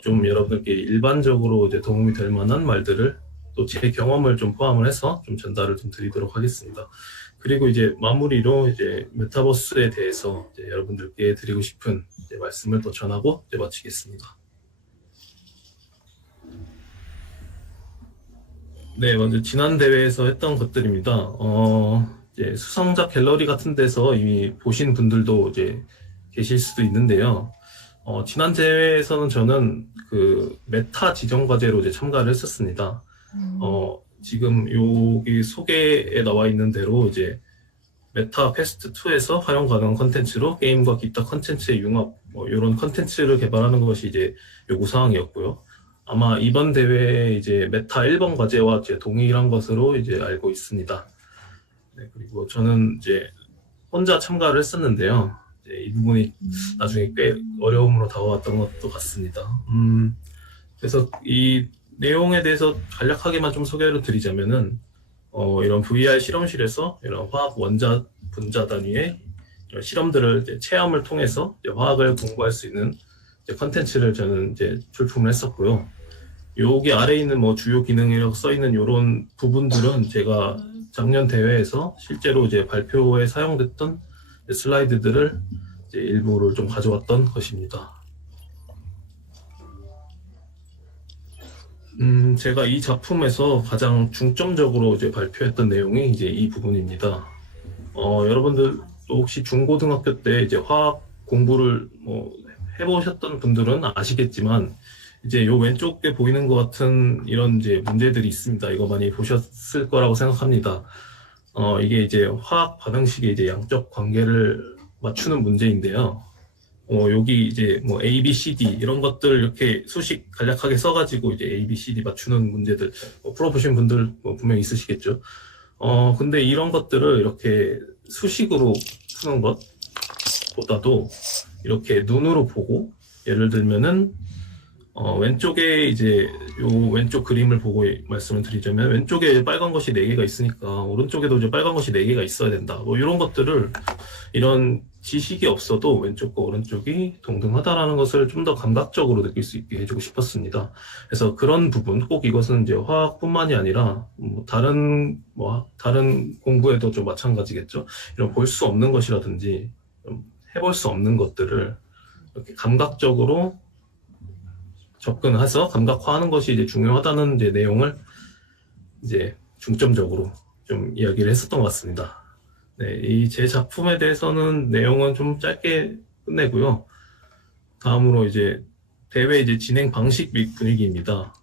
좀 여러분들께 일반적으로 도움이 될 만한 말들을 또 제 경험을 좀 포함을 해서 좀 전달을 좀 드리도록 하겠습니다. 그리고 마무리로 메타버스에 대해서 여러분들께 드리고 싶은 말씀을 또 전하고 마치겠습니다. 네, 먼저 지난 대회에서 했던 것들입니다. 수상자 갤러리 같은 데서 이미 보신 분들도 계실 수도 있는데요. 지난 대회에서는 저는 메타 지정 과제로 참가를 했었습니다. 지금 여기 소개에 나와 있는 대로 메타 패스트 2에서 활용 가능한 컨텐츠로 게임과 기타 컨텐츠의 융합, 이런 컨텐츠를 개발하는 것이 요구 사항이었고요. 아마 이번 대회에 메타 1번 과제와 동일한 것으로 알고 있습니다. 네, 그리고 저는 혼자 참가를 했었는데요. 이제 이 부분이 나중에 꽤 어려움으로 다가왔던 것도 같습니다. 그래서 이 내용에 대해서 간략하게만 좀 소개를 드리자면은 이런 VR 실험실에서 이런 화학 원자 분자 단위의 이런 실험들을 이제 체험을 통해서 이제 화학을 공부할 수 있는 이제 컨텐츠를 저는 이제 출품을 했었고요. 여기 아래 있는 뭐 주요 기능이라고 써 있는 이런 부분들은 제가 작년 대회에서 실제로 이제 발표에 사용됐던 슬라이드들을 이제 일부를 좀 가져왔던 것입니다. 제가 이 작품에서 가장 중점적으로 이제 발표했던 내용이 이제 이 부분입니다. 여러분들도 혹시 중고등학교 때 이제 화학 공부를 뭐 해보셨던 분들은 아시겠지만, 이제 요 왼쪽에 보이는 것 같은 이런 이제 문제들이 있습니다. 이거 많이 보셨을 거라고 생각합니다. 이게 이제 화학 반응식의 이제 양적 관계를 맞추는 문제인데요. 여기 이제 뭐 A, B, C, D 이런 것들 이렇게 수식 간략하게 써가지고 이제 A, B, C, D 맞추는 문제들 풀어보신 분들 뭐 분명히 있으시겠죠. 근데 이런 것들을 이렇게 수식으로 푸는 것보다도 이렇게 눈으로 보고, 예를 들면은 왼쪽에 이제 요 왼쪽 그림을 보고 말씀을 드리자면, 왼쪽에 빨간 것이 4개가 있으니까 오른쪽에도 이제 빨간 것이 4개가 있어야 된다. 뭐 이런 것들을, 이런 지식이 없어도 왼쪽과 오른쪽이 동등하다라는 것을 좀 더 감각적으로 느낄 수 있게 해주고 싶었습니다. 그래서 그런 부분, 꼭 이것은 이제 화학뿐만이 아니라 다른 공부에도 좀 마찬가지겠죠. 이런 볼 수 없는 것이라든지 해볼 수 없는 것들을 이렇게 감각적으로 접근해서 감각화하는 것이 이제 중요하다는 이제 내용을 이제 중점적으로 좀 이야기를 했었던 것 같습니다. 네, 이 제 작품에 대해서는 내용은 좀 짧게 끝내고요. 다음으로 이제 대회 이제 진행 방식 및 분위기입니다.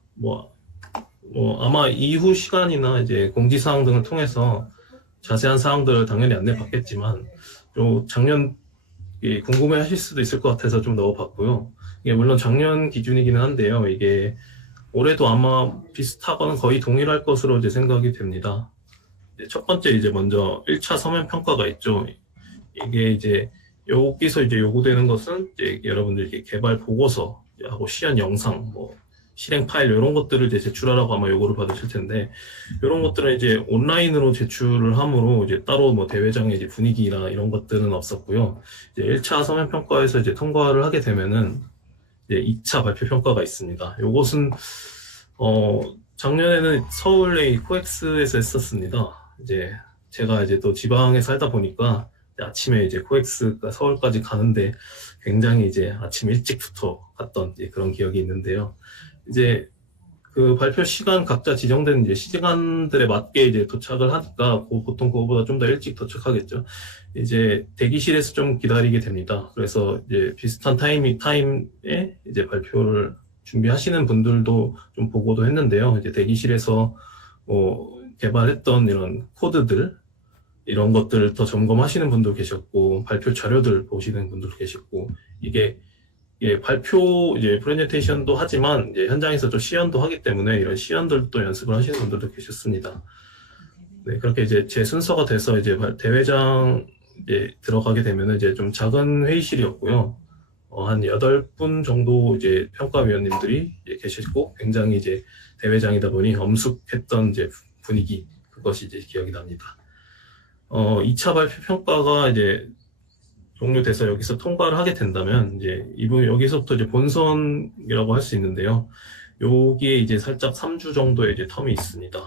아마 이후 시간이나 이제 공지사항 등을 통해서 자세한 사항들을 당연히 안내받겠지만, 좀 작년 궁금해 하실 수도 있을 것 같아서 좀 넣어봤고요. 이게 물론 작년 기준이기는 한데요. 이게 올해도 아마 비슷하거나 거의 동일할 것으로 이제 생각이 됩니다. 첫 번째 이제 먼저 1차 서면 평가가 있죠. 이게 이제 여기서 이제 요구되는 것은 이제 여러분들 개발 보고서하고 시연 영상, 뭐 실행 파일 이런 것들을 이제 제출하라고 아마 요구를 받으실 텐데, 이런 것들은 이제 온라인으로 제출을 함으로 이제 따로 뭐 대회장의 이제 분위기나 이런 것들은 없었고요. 이제 1차 서면 평가에서 이제 통과를 하게 되면은 이제 2차 발표 평가가 있습니다. 요것은 작년에는 서울의 코엑스에서 했었습니다. 이제 제가 이제 또 지방에 살다 보니까 아침에 이제 코엑스가 서울까지 가는데 굉장히 이제 아침 일찍부터 갔던 이제 그런 기억이 있는데요. 이제 그 발표 시간 각자 지정된 이제 시간들에 맞게 이제 도착을 하니까 보통 그거보다 좀 더 일찍 도착하겠죠. 이제 대기실에서 좀 기다리게 됩니다. 그래서 이제 비슷한 타임에 이제 발표를 준비하시는 분들도 좀 보고도 했는데요. 이제 대기실에서 개발했던 이런 코드들, 이런 것들을 더 점검하시는 분도 계셨고, 발표 자료들 보시는 분도 계셨고, 이게 발표 이제 프레젠테이션도 하지만 이제 현장에서 좀 시연도 하기 때문에 이런 시연들도 연습을 하시는 분들도 계셨습니다. 네, 그렇게 이제 제 순서가 돼서 이제 대회장 이제 들어가게 되면은 이제 좀 작은 회의실이었고요. 한 8분 정도 이제 평가위원님들이 이제 계셨고, 굉장히 이제 대회장이다 보니 엄숙했던 이제 분위기, 그것이 이제 기억이 납니다. 2차 발표 평가가 이제 종료돼서 여기서 통과를 하게 된다면, 이제 여기서부터 이제 본선이라고 할 수 있는데요. 여기에 이제 살짝 3주 정도의 이제 텀이 있습니다.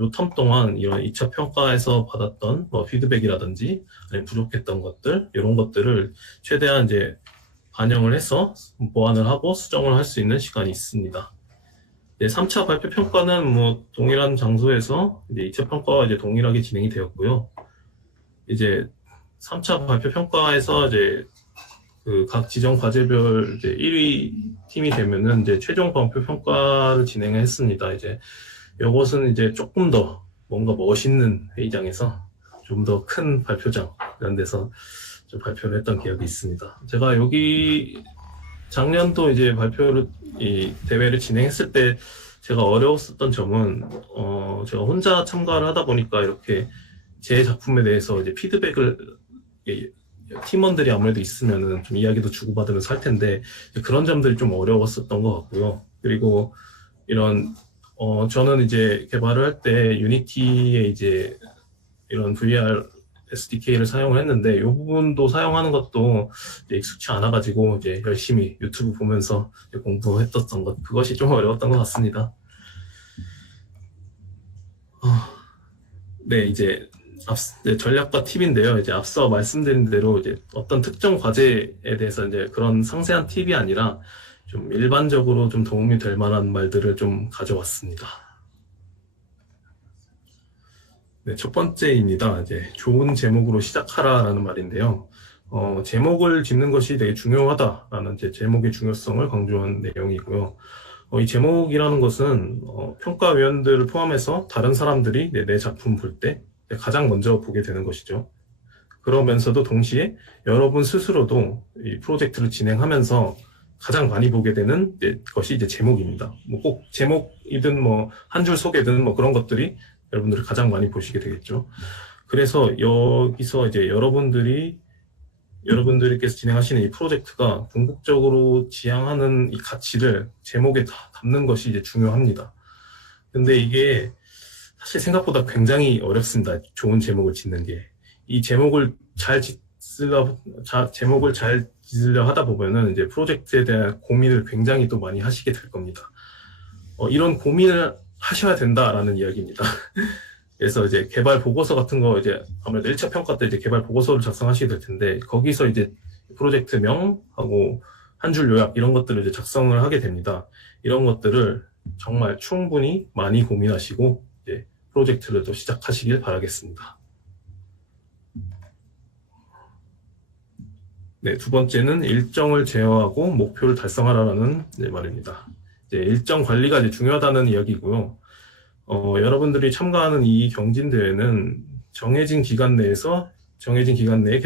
요 텀 동안 이런 2차 평가에서 받았던 뭐 피드백이라든지 아니면 부족했던 것들, 이런 것들을 최대한 이제 반영을 해서 보완을 하고 수정을 할 수 있는 시간이 있습니다. 3차 발표 평가는 뭐 동일한 장소에서 이제 2차 평가와 이제 동일하게 진행이 되었고요. 이제 3차 발표 평가에서 이제 그 각 지정 과제별 이제 1위 팀이 되면은 이제 최종 발표 평가를 진행을 했습니다. 이제 이것은 이제 조금 더 뭔가 멋있는 회의장에서 좀 더 큰 발표장 이런 데서 좀 발표를 했던 기억이 있습니다. 제가 여기 작년도 이제 이 대회를 진행했을 때 제가 어려웠었던 점은 제가 혼자 참가를 하다 보니까 이렇게 제 작품에 대해서 이제 피드백을 팀원들이 아무래도 있으면은 좀 이야기도 주고받으면서 할 텐데 그런 점들이 좀 어려웠었던 것 같고요. 그리고 이런 저는 이제 개발을 할 때 유니티에 이제 이런 VR SDK를 사용을 했는데 이 부분도 사용하는 것도 이제 익숙치 않아가지고 이제 열심히 유튜브 보면서 공부했었던 것 그것이 좀 어려웠던 것 같습니다. 네, 이제 전략과 팁인데요. 이제 앞서 말씀드린 대로 이제 어떤 특정 과제에 대해서 이제 그런 상세한 팁이 아니라 좀 일반적으로 좀 도움이 될 만한 말들을 좀 가져왔습니다. 네, 첫 번째입니다. 이제 좋은 제목으로 시작하라라는 말인데요. 제목을 짓는 것이 되게 중요하다라는 제 제목의 중요성을 강조한 내용이고요. 이 제목이라는 것은 평가위원들을 포함해서 다른 사람들이 내 작품 볼 때 가장 먼저 보게 되는 것이죠. 그러면서도 동시에 여러분 스스로도 이 프로젝트를 진행하면서 가장 많이 보게 되는 것이 이제 제목입니다. 뭐 꼭 제목이든 뭐 한 줄 소개든 뭐 그런 것들이 여러분들이 가장 많이 보시게 되겠죠. 그래서 여기서 이제 여러분들께서 진행하시는 이 프로젝트가 궁극적으로 지향하는 이 가치를 제목에 다 담는 것이 이제 중요합니다. 근데 이게 사실 생각보다 굉장히 어렵습니다. 좋은 제목을 짓는 게. 이 제목을 잘 짓으려 하다 보면은 이제 프로젝트에 대한 고민을 굉장히 또 많이 하시게 될 겁니다. 이런 고민을 하셔야 된다라는 이야기입니다. 그래서 이제 개발 보고서 같은 거 이제 아무래도 1차 평가 때 이제 개발 보고서를 작성하시게 될 텐데 거기서 이제 프로젝트명하고 한 줄 요약 이런 것들을 이제 작성을 하게 됩니다. 이런 것들을 정말 충분히 많이 고민하시고 이제 프로젝트를 또 시작하시길 바라겠습니다. 네, 두 번째는 일정을 제어하고 목표를 달성하라는 말입니다. 이제 일정 관리가 이제 중요하다는 이야기고요. 여러분들이 참가하는 이 경진대회는 정해진 기간 내에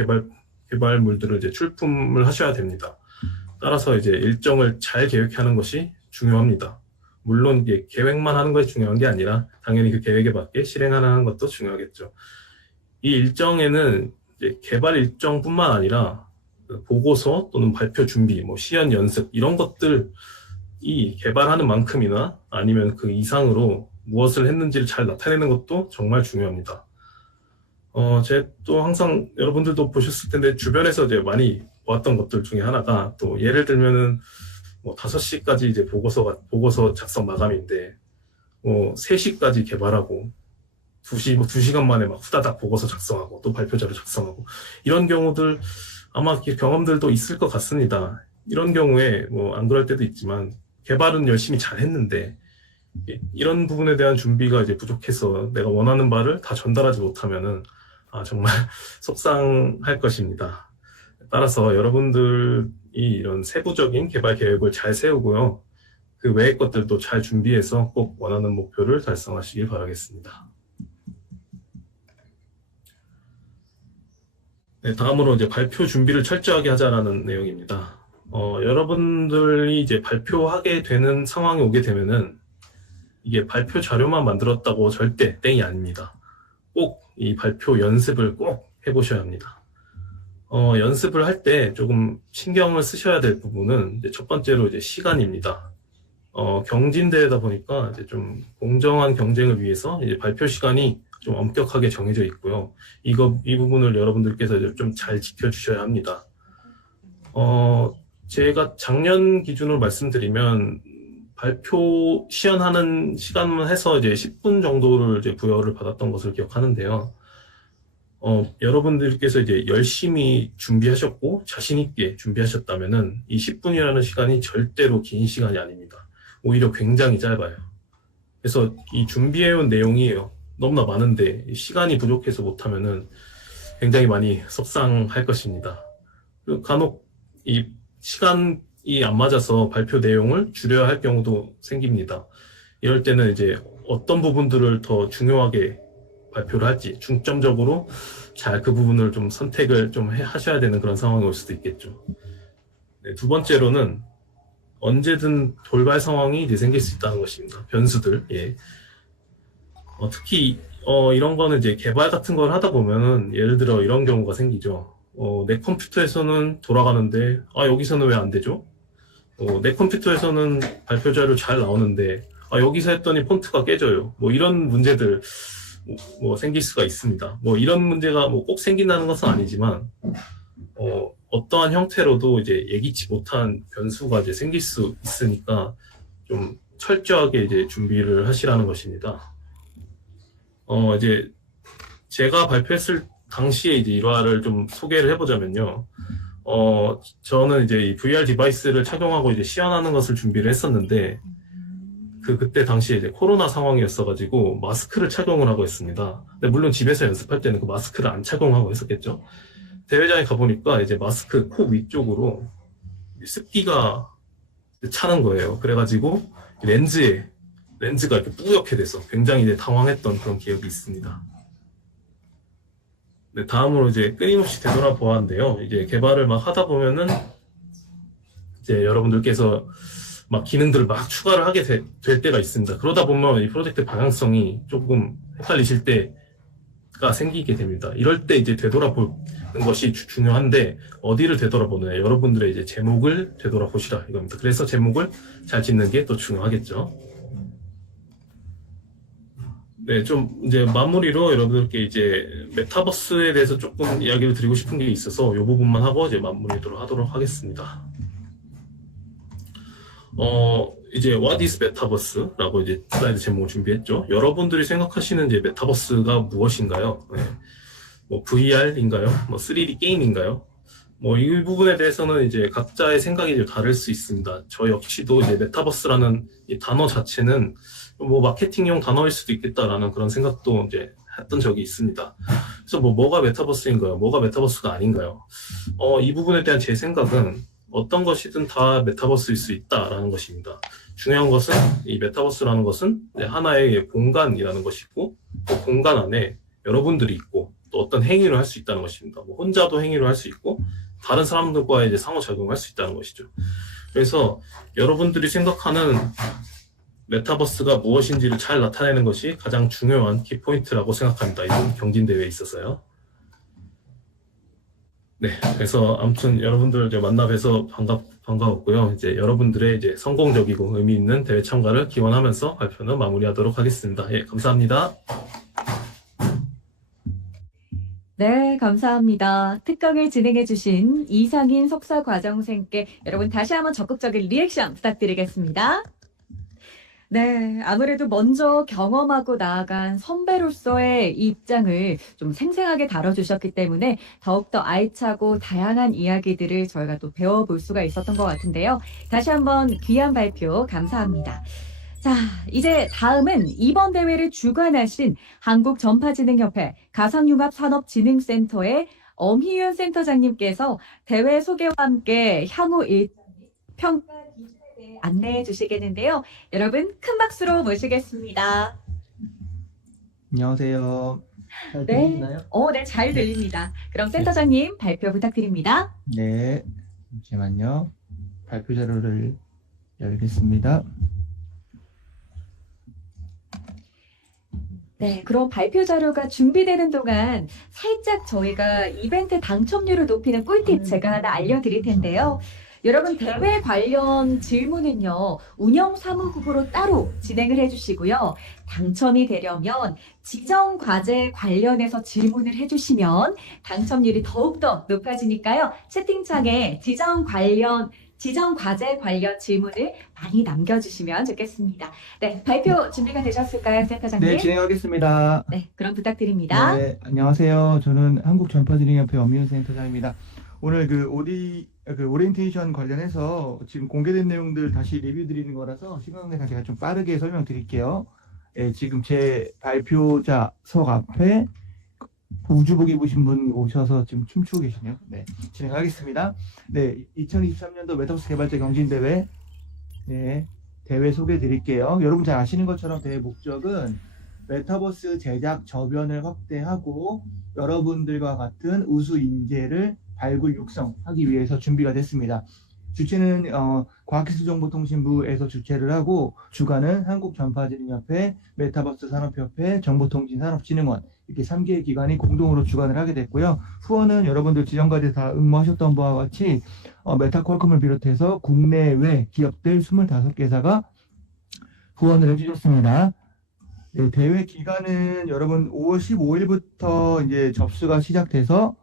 개발물들을 이제 출품을 하셔야 됩니다. 따라서 이제 일정을 잘 계획하는 것이 중요합니다. 물론 이게 계획만 하는 것이 중요한 게 아니라 당연히 그 계획에 맞게 실행하는 것도 중요하겠죠. 이 일정에는 이제 개발 일정뿐만 아니라 보고서 또는 발표 준비, 뭐 시연 연습 이런 것들이 개발하는 만큼이나 아니면 그 이상으로 무엇을 했는지를 잘 나타내는 것도 정말 중요합니다. 제가 또 항상 여러분들도 보셨을 텐데 주변에서 이제 많이 보았던 것들 중에 하나가 또 예를 들면은 뭐 5시까지 이제 보고서 작성 마감인데 3시까지 개발하고 2시간 만에 막 후다닥 보고서 작성하고 또 발표자료 작성하고 이런 경우들 아마 경험들도 있을 것 같습니다. 이런 경우에 뭐 안 그럴 때도 있지만 개발은 열심히 잘 했는데 이런 부분에 대한 준비가 이제 부족해서 내가 원하는 바를 다 전달하지 못하면은 정말 속상할 것입니다. 따라서 여러분들이 이런 세부적인 개발 계획을 잘 세우고요. 그 외의 것들도 잘 준비해서 꼭 원하는 목표를 달성하시길 바라겠습니다. 네, 다음으로 이제 발표 준비를 철저하게 하자라는 내용입니다. 여러분들이 이제 발표하게 되는 상황이 오게 되면은 이게 발표 자료만 만들었다고 절대 땡이 아닙니다. 꼭 이 발표 연습을 꼭 해보셔야 합니다. 연습을 할 때 조금 신경을 쓰셔야 될 부분은 이제 첫 번째로 이제 시간입니다. 경진대회다 보니까 이제 좀 공정한 경쟁을 위해서 이제 발표 시간이 좀 엄격하게 정해져 있고요. 이 부분을 여러분들께서 이제 좀 잘 지켜주셔야 합니다. 제가 작년 기준으로 말씀드리면 발표 시연하는 시간만 해서 이제 10분 정도를 이제 부여를 받았던 것을 기억하는데요. 여러분들께서 이제 열심히 준비하셨고 자신있게 준비하셨다면은 이 10분이라는 시간이 절대로 긴 시간이 아닙니다. 오히려 굉장히 짧아요. 그래서 이 준비해온 내용이 너무나 많은데 시간이 부족해서 못하면은 굉장히 많이 속상할 것입니다. 간혹 이 시간이 안 맞아서 발표 내용을 줄여야 할 경우도 생깁니다. 이럴 때는 이제 어떤 부분들을 더 중요하게 발표를 할지 중점적으로 잘 그 부분을 좀 선택을 좀 하셔야 되는 그런 상황이 올 수도 있겠죠. 네, 두 번째로는 언제든 돌발 상황이 이제 생길 수 있다는 것입니다. 변수들. 예. 특히 이런 거는 이제 개발 같은 걸 하다 보면은 예를 들어 이런 경우가 생기죠. 내 컴퓨터에서는 돌아가는데 여기서는 왜 안 되죠? 내 컴퓨터에서는 발표 자료 잘 나오는데 여기서 했더니 폰트가 깨져요. 뭐 이런 문제들 생길 수가 있습니다. 뭐 이런 문제가 뭐 꼭 생긴다는 것은 아니지만 어떠한 형태로도 이제 예기치 못한 변수가 이제 생길 수 있으니까 좀 철저하게 이제 준비를 하시라는 것입니다. 이제 제가 발표했을 당시에 이제 일화를 좀 소개를 해보자면요. 저는 이제 이 VR 디바이스를 착용하고 이제 시연하는 것을 준비를 했었는데, 그때 당시에 이제 코로나 상황이었어가지고 마스크를 착용을 하고 했습니다. 근데 물론 집에서 연습할 때는 그 마스크를 안 착용하고 했었겠죠. 대회장에 가보니까 이제 마스크 코 위쪽으로 습기가 차는 거예요. 그래가지고 렌즈가 이렇게 뿌옇게 돼서 굉장히 이제 당황했던 그런 기억이 있습니다. 네, 다음으로 이제 끊임없이 되돌아보았는데요. 이제 개발을 막 하다 보면은 이제 여러분들께서 막 기능들을 막 추가를 하게 될 때가 있습니다. 그러다 보면 이 프로젝트 방향성이 조금 헷갈리실 때가 생기게 됩니다. 이럴 때 이제 되돌아보는 것이 중요한데 어디를 되돌아보느냐. 여러분들의 이제 제목을 되돌아보시라 이겁니다. 그래서 제목을 잘 짓는 게 또 중요하겠죠. 네, 좀 이제 마무리로 여러분들께 이제 메타버스에 대해서 조금 이야기를 드리고 싶은 게 있어서 이 부분만 하고 이제 마무리를 하도록 하겠습니다. 이제 What is Metaverse라고 이제 슬라이드 제목을 준비했죠. 여러분들이 생각하시는 이제 메타버스가 무엇인가요? 네. 뭐 VR인가요? 뭐 3D 게임인가요? 뭐 이 부분에 대해서는 이제 각자의 생각이 좀 다를 수 있습니다. 저 역시도 이제 메타버스라는 이 단어 자체는 뭐 마케팅용 단어일 수도 있겠다라는 그런 생각도 이제 했던 적이 있습니다. 그래서 뭐가 메타버스인가요? 뭐가 메타버스가 아닌가요? 이 부분에 대한 제 생각은 어떤 것이든 다 메타버스일 수 있다라는 것입니다. 중요한 것은 이 메타버스라는 것은 하나의 공간이라는 것이고 그 공간 안에 여러분들이 있고 또 어떤 행위를 할 수 있다는 것입니다. 뭐 혼자도 행위를 할 수 있고 다른 사람들과 이제 상호작용할 수 있다는 것이죠. 그래서 여러분들이 생각하는 메타버스가 무엇인지를 잘 나타내는 것이 가장 중요한 키포인트라고 생각합니다. 이번 경진대회에 있어서요. 네, 그래서 아무튼 여러분들 이제 만나 뵈서 반가웠고요. 이제 여러분들의 이제 성공적이고 의미 있는 대회 참가를 기원하면서 발표는 마무리하도록 하겠습니다. 예, 감사합니다. 네, 감사합니다. 특강을 진행해주신 이상인 석사과정생께 여러분 다시 한번 적극적인 리액션 부탁드리겠습니다. 네, 아무래도 먼저 경험하고 나아간 선배로서의 입장을 좀 생생하게 다뤄주셨기 때문에 더욱더 알차고 다양한 이야기들을 저희가 또 배워볼 수가 있었던 것 같은데요. 다시 한번 귀한 발표 감사합니다. 자, 이제 다음은 이번 대회를 주관하신 한국전파진흥협회 가상융합산업진흥센터의 엄희윤 센터장님께서 대회 소개와 함께 향후 평가 기준에 대해 안내해 주시겠는데요. 여러분 큰 박수로 모시겠습니다. 안녕하세요. 잘 네. 들리나요? 네, 잘 들립니다. 그럼 센터장님 발표 부탁드립니다. 네, 잠시만요. 발표 자료를 열겠습니다. 네, 그럼 발표 자료가 준비되는 동안 살짝 저희가 이벤트 당첨률을 높이는 꿀팁 제가 하나 알려드릴 텐데요. 여러분 대회 관련 질문은요. 운영사무국으로 따로 진행을 해주시고요. 당첨이 되려면 지정 과제 관련해서 질문을 해주시면 당첨률이 더욱더 높아지니까요. 채팅창에 지정 과제 관련 질문을 많이 남겨주시면 좋겠습니다. 네, 발표 준비가 되셨을까요, 센터장님? 네, 진행하겠습니다. 네, 그럼 부탁드립니다. 네, 안녕하세요. 저는 한국전파진흥협회 엄희윤 센터장입니다. 오늘 오리엔테이션 관련해서 지금 공개된 내용들 다시 리뷰 드리는 거라서 시간 관계상 제가 좀 빠르게 설명드릴게요. 네, 지금 제 발표자석 앞에 우주복 입으신 분 오셔서 지금 춤추고 계시네요. 네, 진행하겠습니다. 네, 2023년도 메타버스 개발자 경진대회 대회 소개해 드릴게요. 여러분 잘 아시는 것처럼 대회 목적은 메타버스 제작 저변을 확대하고 여러분들과 같은 우수 인재를 발굴 육성하기 위해서 준비가 됐습니다. 주최는 과학기술정보통신부에서 주최를 하고 주관은 한국전파진흥협회, 메타버스 산업협회, 정보통신산업진흥원 이렇게 3개의 기관이 공동으로 주관을 하게 됐고요. 후원은 여러분들 지정과제 다 응모하셨던 바와 같이 메타 퀄컴을 비롯해서 국내외 기업들 25개사가 후원을 해주셨습니다. 네, 대회 기간은 여러분 5월 15일부터 이제 접수가 시작돼서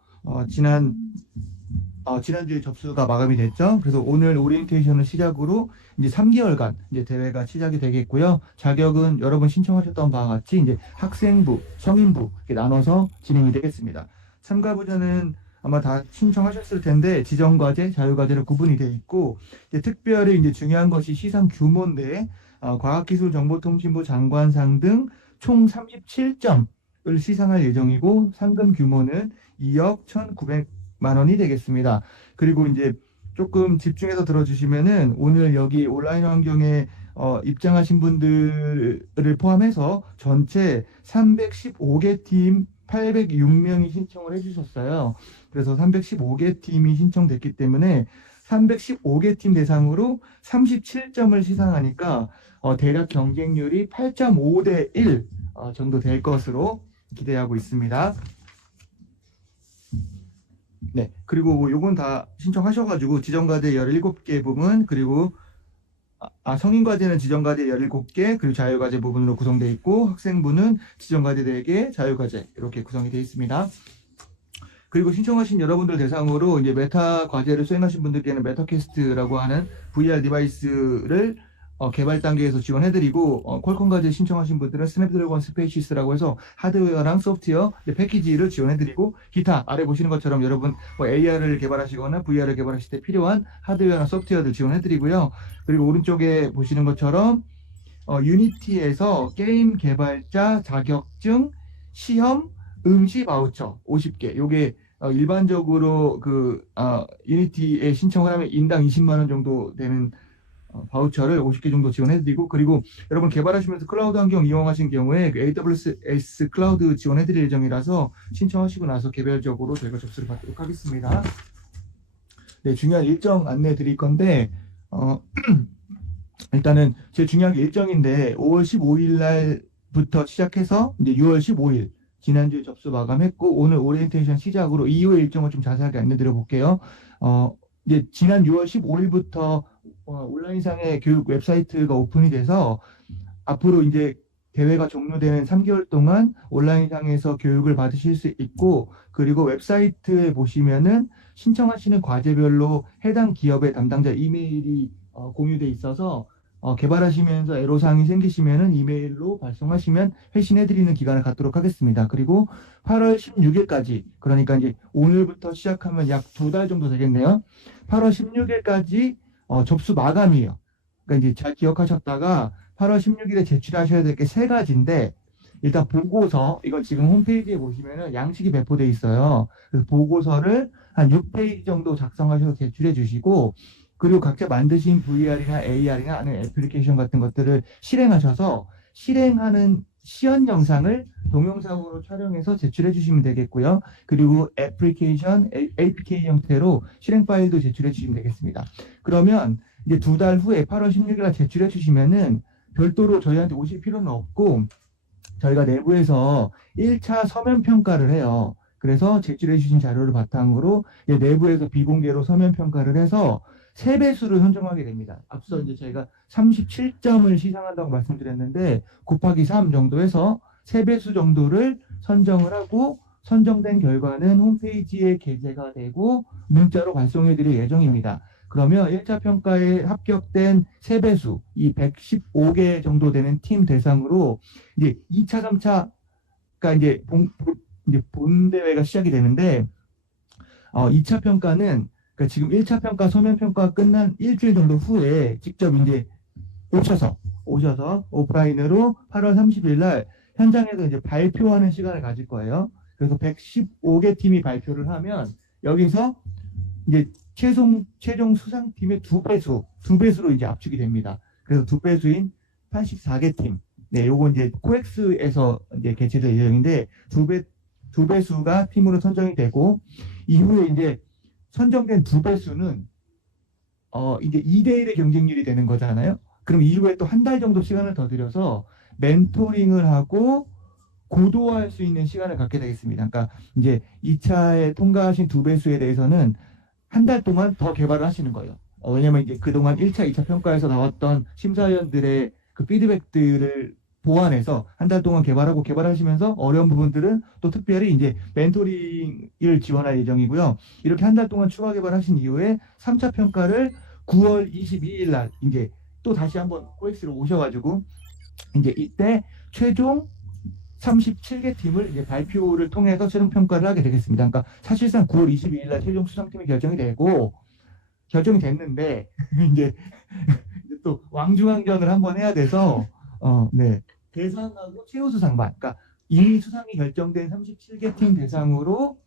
지난주에 접수가 마감이 됐죠. 그래서 오늘 오리엔테이션을 시작으로 이제 3개월간 이제 대회가 시작이 되겠고요. 자격은 여러분 신청하셨던 바와 같이 이제 학생부, 성인부 이렇게 나눠서 진행이 되겠습니다. 참가부전은 아마 다 신청하셨을 텐데 지정과제, 자유과제로 구분이 되어 있고 이제 특별히 이제 중요한 것이 시상 규모인데 과학기술정보통신부 장관상 등 총 37점을 시상할 예정이고 상금 규모는 2억 1,900만 원이 되겠습니다. 그리고 이제 조금 집중해서 들어주시면은 오늘 여기 온라인 환경에 입장하신 분들을 포함해서 전체 315개 팀 806명이 신청을 해주셨어요. 그래서 315개 팀이 신청됐기 때문에 315개 팀 대상으로 37점을 시상하니까 대략 경쟁률이 8.5대 1 정도 될 것으로 기대하고 있습니다. 네, 그리고 뭐 요건 다 신청하셔가지고 지정과제 17개 부분 그리고 성인과제는 지정과제 17개 그리고 자유과제 부분으로 구성되어 있고 학생부는 지정과제 4개, 자유과제 이렇게 구성이 되어 있습니다. 그리고 신청하신 여러분들 대상으로 이제 메타 과제를 수행하신 분들께는 메타캐스트라고 하는 VR 디바이스를 개발 단계에서 지원해드리고 퀄컴 과제 신청하신 분들은 스냅드래곤 스페이시스라고 해서 하드웨어랑 소프트웨어 패키지를 지원해드리고 기타 아래 보시는 것처럼 여러분 AR을 개발하시거나 VR을 개발하실 때 필요한 하드웨어나 소프트웨어를 지원해드리고요. 그리고 오른쪽에 보시는 것처럼 유니티에서 게임 개발자 자격증 시험 응시 바우처 50개 요게 일반적으로 유니티에 신청을 하면 인당 20만 원 정도 되는 바우처를 50개 정도 지원해드리고 그리고 여러분 개발하시면서 클라우드 환경 이용하신 경우에 AWS 클라우드 지원해드릴 예정이라서 신청하시고 나서 개별적으로 저희가 접수를 받도록 하겠습니다. 네, 중요한 일정 안내 드릴 건데 일단은 제일 중요한 게 일정인데 5월 15일 날부터 시작해서 이제 6월 15일 지난주에 접수 마감했고 오늘 오리엔테이션 시작으로 이후의 일정을 좀 자세하게 안내 드려 볼게요. 이제 지난 6월 15일부터 온라인상의 교육 웹사이트가 오픈이 돼서 앞으로 이제 대회가 종료되는 3개월 동안 온라인상에서 교육을 받으실 수 있고 그리고 웹사이트에 보시면은 신청하시는 과제별로 해당 기업의 담당자 이메일이 공유돼 있어서 개발하시면서 애로사항이 생기시면은 이메일로 발송하시면 회신해드리는 기간을 갖도록 하겠습니다. 그리고 8월 16일까지 그러니까 이제 오늘부터 시작하면 약 2달 정도 되겠네요. 8월 16일까지 접수 마감이에요. 그러니까 이제 잘 기억하셨다가 8월 16일에 제출하셔야 될 게 3가지인데 일단 보고서 이건 지금 홈페이지에 보시면은 양식이 배포돼 있어요. 그래서 보고서를 한 6페이지 정도 작성하셔서 제출해 주시고 그리고 각자 만드신 VR이나 AR이나 아니면 애플리케이션 같은 것들을 실행하셔서 실행하는 시연 영상을 동영상으로 촬영해서 제출해 주시면 되겠고요. 그리고 애플리케이션, APK 형태로 실행 파일도 제출해 주시면 되겠습니다. 그러면 이제 2달 후에 8월 16일에 제출해 주시면은 별도로 저희한테 오실 필요는 없고 저희가 내부에서 1차 서면 평가를 해요. 그래서 제출해 주신 자료를 바탕으로 내부에서 비공개로 서면 평가를 해서 3배수를 선정하게 됩니다. 앞서 이제 저희가 37점을 시상한다고 말씀드렸는데 곱하기 3 정도 해서 3배수 정도를 선정을 하고 선정된 결과는 홈페이지에 게재가 되고 문자로 발송해 드릴 예정입니다. 그러면 1차 평가에 합격된 3배수, 이 115개 정도 되는 팀 대상으로 이제 2차, 3차가 이제 본 대회가 시작이 되는데 2차 평가는 그러니까 지금 1차 평가, 서면 평가 끝난 일주일 정도 후에 직접 이제 오셔서 오프라인으로 8월 30일 날 현장에서 이제 발표하는 시간을 가질 거예요. 그래서 115개 팀이 발표를 하면 여기서 이제 최종 수상팀의 2배수로 이제 압축이 됩니다. 그래서 2배수인 84개 팀. 네, 요거 이제 코엑스에서 이제 개최될 예정인데 2배수가 팀으로 선정이 되고 이후에 이제 선정된 2배수는 이제 2대1의 경쟁률이 되는 거잖아요. 그럼 이후에 또 1달 정도 시간을 더 들여서 멘토링을 하고 고도화할 수 있는 시간을 갖게 되겠습니다. 그러니까 이제 2차에 통과하신 2배수에 대해서는 한 달 동안 더 개발을 하시는 거예요. 왜냐면 이제 그동안 1차, 2차 평가에서 나왔던 심사위원들의 그 피드백들을 보완해서 한 달 동안 개발하시면서 어려운 부분들은 또 특별히 이제 멘토링을 지원할 예정이고요. 이렇게 한 달 동안 추가 개발하신 이후에 3차 평가를 9월 22일 날 이제 또 다시 한번 코엑스로 오셔가지고 이제 이때 최종 37개 팀을 이제 발표를 통해서 최종 평가를 하게 되겠습니다. 그러니까 사실상 9월 22일 날 최종 수상팀이 결정이 됐는데 이제 또 왕중왕전을 한번 해야 돼서 네. 대상하고 최우수상만, 그러니까 이미 수상이 결정된 37개 팀 대상으로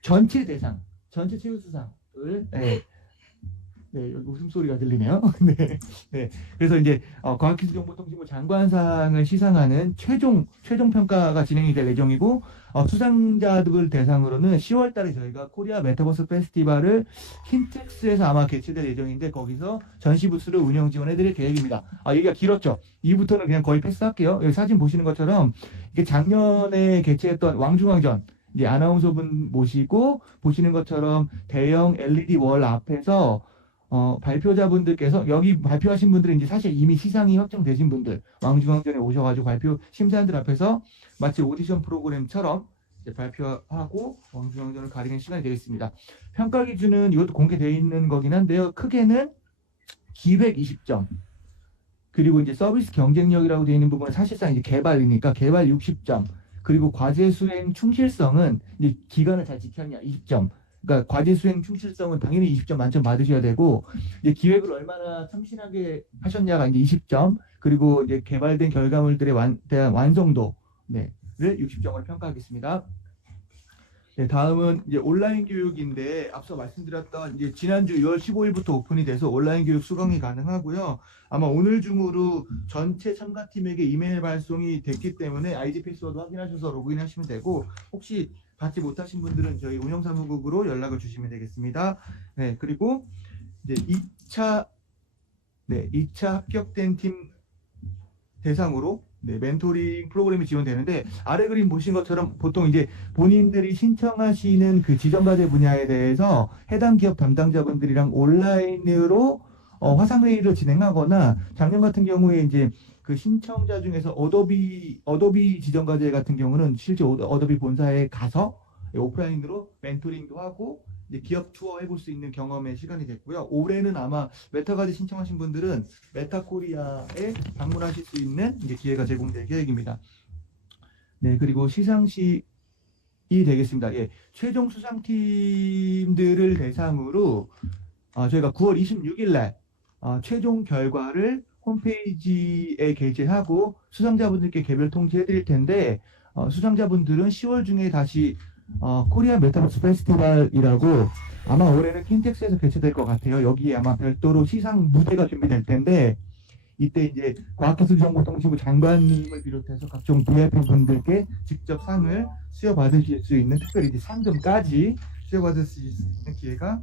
전체 최우수상을 네, 여기 웃음소리가 들리네요. 네. 네. 그래서 이제 과학기술정보통신부 장관상을 시상하는 최종 평가가 진행이 될 예정이고 수상자들 대상으로는 10월 달에 저희가 코리아 메타버스 페스티벌을 킨텍스에서 아마 개최될 예정인데 거기서 전시 부스를 운영 지원해 드릴 계획입니다. 얘기가 길었죠. 이부터는 그냥 거의 패스할게요. 여기 사진 보시는 것처럼 이게 작년에 개최했던 왕중왕전 이제 아나운서분 모시고 보시는 것처럼 대형 LED 월 앞에서 발표자분들께서 여기 발표하신 분들은 이제 사실 이미 시상이 확정되신 분들 왕중왕전에 오셔가지고 발표 심사위원들 앞에서 마치 오디션 프로그램처럼 이제 발표하고 왕중왕전을 가리는 시간이 되겠습니다. 평가 기준은 이것도 공개되어 있는 거긴 한데요. 크게는 기획 20점 그리고 이제 서비스 경쟁력이라고 되어 있는 부분은 사실상 이제 개발이니까 개발 60점 그리고 과제 수행 충실성은 이제 기간을 잘 지켰냐 20점. 그러니까 과제 수행 충실성은 당연히 20점 만점 받으셔야 되고 이제 기획을 얼마나 참신하게 하셨냐가 이제 20점 그리고 이제 개발된 결과물들의 대한 완성도를 60점으로 평가하겠습니다. 네, 다음은 이제 온라인 교육인데 앞서 말씀드렸던 이제 지난주 6월 15일부터 오픈이 돼서 온라인 교육 수강이 가능하고요. 아마 오늘 중으로 전체 참가팀에게 이메일 발송이 됐기 때문에 아이디 패스워드 확인하셔서 로그인하시면 되고 혹시 받지 못하신 분들은 저희 운영사무국으로 연락을 주시면 되겠습니다. 네, 그리고 이제 2차 합격된 팀 대상으로 멘토링 프로그램이 지원되는데 아래 그림 보신 것처럼 보통 이제 본인들이 신청하시는 그 지정과제 분야에 대해서 해당 기업 담당자분들이랑 온라인으로 화상회의를 진행하거나 작년 같은 경우에 이제 그 신청자 중에서 어도비 지정과제 같은 경우는 실제 어도비 본사에 가서 오프라인으로 멘토링도 하고 이제 기업 투어 해볼 수 있는 경험의 시간이 됐고요. 올해는 아마 메타과제 신청하신 분들은 메타코리아에 방문하실 수 있는 이제 기회가 제공될 계획입니다. 네, 그리고 시상식이 되겠습니다. 예, 최종 수상팀들을 대상으로 저희가 9월 26일 날 최종 결과를 홈페이지에 게재하고 수상자분들께 개별 통지해 드릴 텐데 수상자분들은 10월 중에 다시 코리아 메타버스 페스티벌이라고 아마 올해는 킨텍스에서 개최될 것 같아요. 여기에 아마 별도로 시상 무대가 준비될 텐데 이때 이제 과학기술정보통신부 장관님을 비롯해서 각종 VIP 분들께 직접 상을 수여받으실 수 있는 특별히 이제 상금까지 수여받을 수 있는 기회가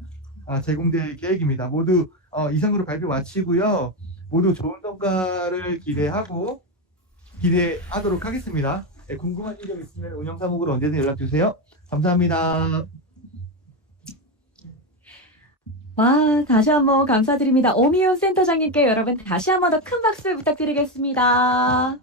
제공될 계획입니다. 모두 이상으로 발표 마치고요. 모두 좋은 성과를 기대하도록 하겠습니다. 네, 궁금하신 점 있으면 운영사무국으로 언제든 연락 주세요. 감사합니다. 와, 다시 한번 감사드립니다. 오미훈 센터장님께 여러분 다시 한번 더 큰 박수 부탁드리겠습니다.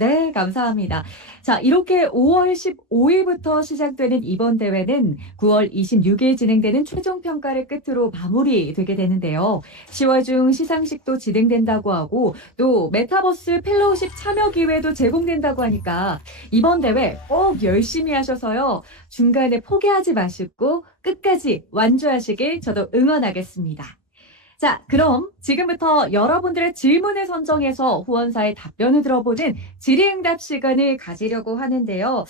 네, 감사합니다. 자, 이렇게 5월 15일부터 시작되는 이번 대회는 9월 26일 진행되는 최종 평가를 끝으로 마무리되게 되는데요. 10월 중 시상식도 진행된다고 하고 또 메타버스 펠로우십 참여 기회도 제공된다고 하니까 이번 대회 꼭 열심히 하셔서요. 중간에 포기하지 마시고 끝까지 완주하시길 저도 응원하겠습니다. 자, 그럼 지금부터 여러분들의 질문을 선정해서 후원사의 답변을 들어보는 질의응답 시간을 가지려고 하는데요.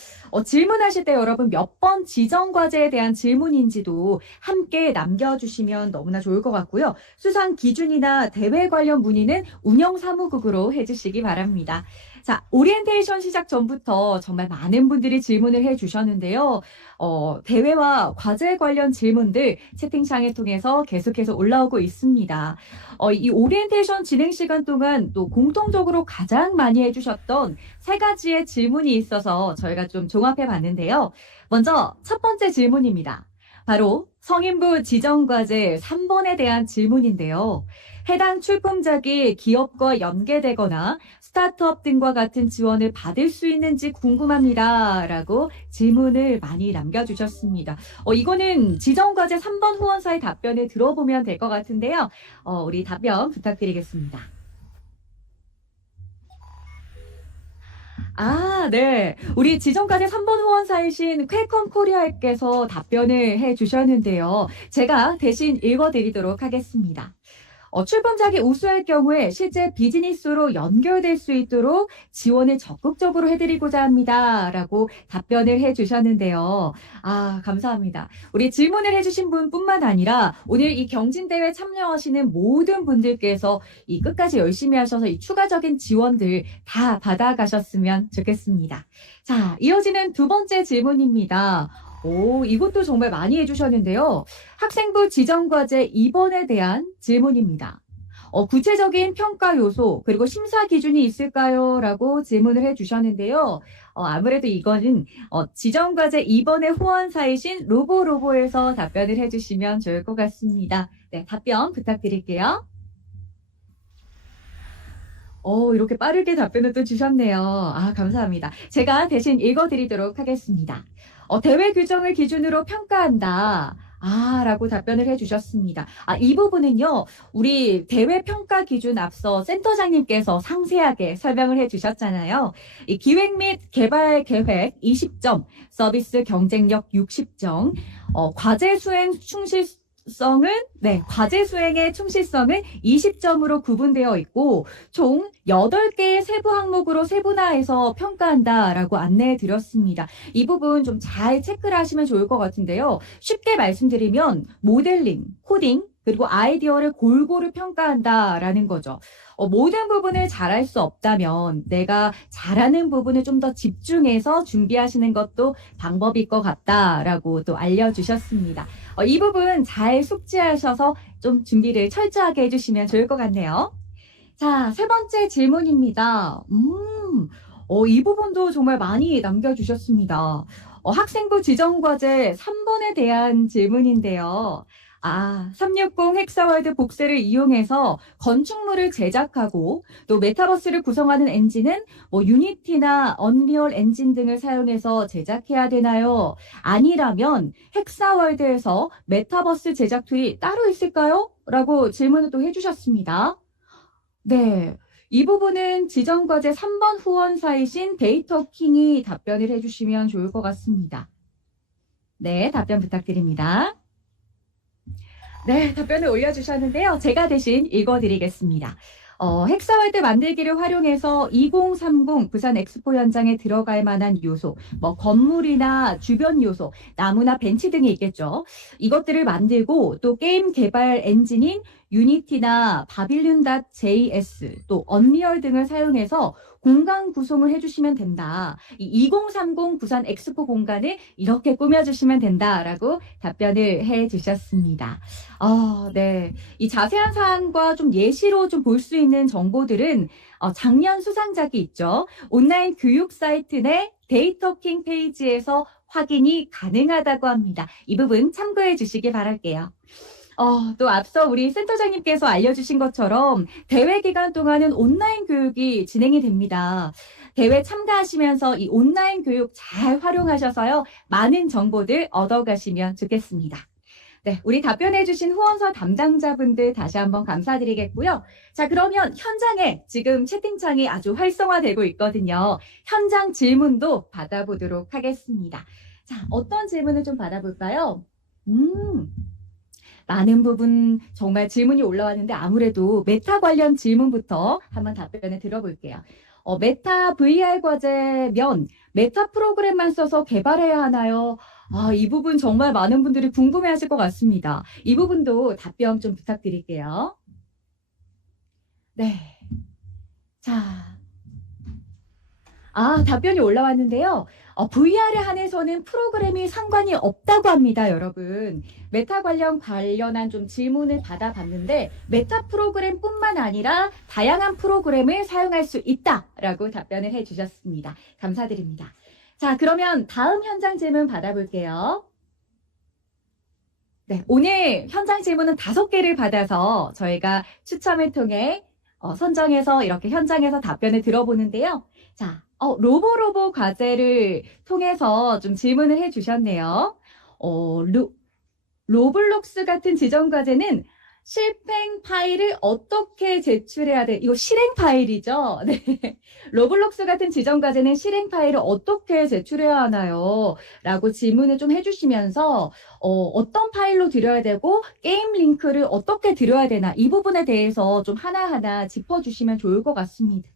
질문하실 때 여러분 몇 번 지정과제에 대한 질문인지도 함께 남겨주시면 너무나 좋을 것 같고요. 수상 기준이나 대회 관련 문의는 운영사무국으로 해주시기 바랍니다. 자, 오리엔테이션 시작 전부터 정말 많은 분들이 질문을 해주셨는데요. 대회와 과제 관련 질문들 채팅창을 통해서 계속해서 올라오고 있습니다. 이 오리엔테이션 진행 시간 동안 또 공통적으로 가장 많이 해주셨던 세 가지의 질문이 있어서 저희가 좀 종합해 봤는데요. 먼저 첫 번째 질문입니다. 바로 성인부 지정과제 3번에 대한 질문인데요. 해당 출품작이 기업과 연계되거나 스타트업 등과 같은 지원을 받을 수 있는지 궁금합니다. 라고 질문을 많이 남겨주셨습니다. 이거는 지정과제 3번 후원사의 답변을 들어보면 될 것 같은데요. 우리 답변 부탁드리겠습니다. 네. 우리 지정과제 3번 후원사이신 퀄컴 코리아께서 답변을 해 주셨는데요. 제가 대신 읽어드리도록 하겠습니다. 출품작이 우수할 경우에 실제 비즈니스로 연결될 수 있도록 지원을 적극적으로 해드리고자 합니다. 라고 답변을 해주셨는데요. 감사합니다. 우리 질문을 해주신 분뿐만 아니라 오늘 이 경진대회 참여하시는 모든 분들께서 이 끝까지 열심히 하셔서 이 추가적인 지원들 다 받아가셨으면 좋겠습니다. 자, 이어지는 두 번째 질문입니다. 이것도 정말 많이 해주셨는데요. 학생부 지정과제 2번에 대한 질문입니다. 구체적인 평가 요소 그리고 심사 기준이 있을까요? 라고 질문을 해주셨는데요. 아무래도 이거는 지정과제 2번의 후원사이신 로보로보에서 답변을 해주시면 좋을 것 같습니다. 네, 답변 부탁드릴게요. 이렇게 빠르게 답변을 또 주셨네요. 감사합니다. 제가 대신 읽어드리도록 하겠습니다. 대회 규정을 기준으로 평가한다. 라고 답변을 해주셨습니다. 이 부분은요, 우리 대회 평가 기준 앞서 센터장님께서 상세하게 설명을 해주셨잖아요. 이 기획 및 개발 계획 20점, 서비스 경쟁력 60점, 과제 수행 과제 수행의 충실성은 20점으로 구분되어 있고 총 8개의 세부 항목으로 세분화해서 평가한다라고 안내해 드렸습니다. 이 부분 좀 잘 체크를 하시면 좋을 것 같은데요. 쉽게 말씀드리면 모델링, 코딩, 그리고 아이디어를 골고루 평가한다라는 거죠. 모든 부분을 잘할 수 없다면 내가 잘하는 부분을 좀 더 집중해서 준비하시는 것도 방법일 것 같다라고 또 알려주셨습니다. 이 부분 잘 숙지하셔서 좀 준비를 철저하게 해주시면 좋을 것 같네요. 자, 세 번째 질문입니다. 이 부분도 정말 많이 남겨주셨습니다. 학생부 지정과제 3번에 대한 질문인데요. 360 헥사월드 복세를 이용해서 건축물을 제작하고 또 메타버스를 구성하는 엔진은 유니티나 언리얼 엔진 등을 사용해서 제작해야 되나요? 아니라면 헥사월드에서 메타버스 제작 툴이 따로 있을까요? 라고 질문을 또 해주셨습니다. 네. 이 부분은 지정과제 3번 후원사이신 데이터킹이 답변을 해주시면 좋을 것 같습니다. 네, 답변 부탁드립니다. 네, 답변을 올려주셨는데요. 제가 대신 읽어드리겠습니다. 헥사월드 만들기를 활용해서 2030 부산 엑스포 현장에 들어갈 만한 요소, 건물이나 주변 요소, 나무나 벤치 등이 있겠죠. 이것들을 만들고 또 게임 개발 엔진인 유니티나 바빌룬.js, 또 언리얼 등을 사용해서 공간 구성을 해주시면 된다. 이 2030 부산 엑스포 공간을 이렇게 꾸며주시면 된다라고 답변을 해주셨습니다. 네. 이 자세한 사항과 좀 예시로 좀 볼 수 있는 정보들은 작년 수상작이 있죠. 온라인 교육 사이트 내 데이터킹 페이지에서 확인이 가능하다고 합니다. 이 부분 참고해 주시기 바랄게요. 또 앞서 우리 센터장님께서 알려주신 것처럼 대회 기간 동안은 온라인 교육이 진행이 됩니다. 대회 참가하시면서 이 온라인 교육 잘 활용하셔서요. 많은 정보들 얻어가시면 좋겠습니다. 네, 우리 답변해주신 후원사 담당자분들 다시 한번 감사드리겠고요. 자, 그러면 현장에 지금 채팅창이 아주 활성화되고 있거든요. 현장 질문도 받아보도록 하겠습니다. 자, 어떤 질문을 좀 받아볼까요? 많은 부분 정말 질문이 올라왔는데 아무래도 메타 관련 질문부터 한번 답변을 들어볼게요. 메타 VR 과제면 메타 프로그램만 써서 개발해야 하나요? 이 부분 정말 많은 분들이 궁금해하실 것 같습니다. 이 부분도 답변 좀 부탁드릴게요. 네. 자. 답변이 올라왔는데요. VR에 한해서는 프로그램이 상관이 없다고 합니다, 여러분. 메타 관련한 좀 질문을 받아봤는데 메타 프로그램뿐만 아니라 다양한 프로그램을 사용할 수 있다라고 답변을 해주셨습니다. 감사드립니다. 자, 그러면 다음 현장 질문 받아볼게요. 네, 오늘 현장 질문은 5개를 받아서 저희가 추첨을 통해 선정해서 이렇게 현장에서 답변을 들어보는데요. 자, 로보로보 과제를 통해서 좀 질문을 해주셨네요. 로블록스 같은 지정 과제는 실행 파일을 어떻게 제출해야 돼? 이거 실행 파일이죠? 네. 로블록스 같은 지정 과제는 실행 파일을 어떻게 제출해야 하나요? 라고 질문을 좀 해주시면서 어떤 파일로 드려야 되고 게임 링크를 어떻게 드려야 되나 이 부분에 대해서 좀 하나하나 짚어주시면 좋을 것 같습니다.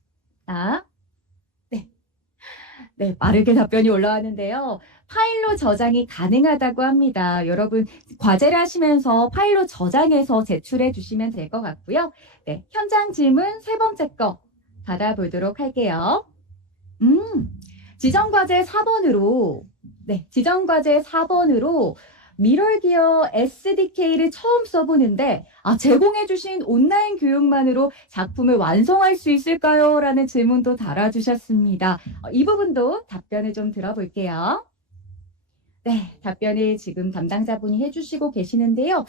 네, 빠르게 답변이 올라왔는데요. 파일로 저장이 가능하다고 합니다. 여러분, 과제를 하시면서 파일로 저장해서 제출해 주시면 될 것 같고요. 네, 현장 질문 3번째 거 받아보도록 할게요. 지정과제 4번으로, 미러기어 SDK를 처음 써보는데 제공해주신 온라인 교육만으로 작품을 완성할 수 있을까요? 라는 질문도 달아주셨습니다. 이 부분도 답변을 좀 들어볼게요. 네, 답변을 지금 담당자분이 해주시고 계시는데요.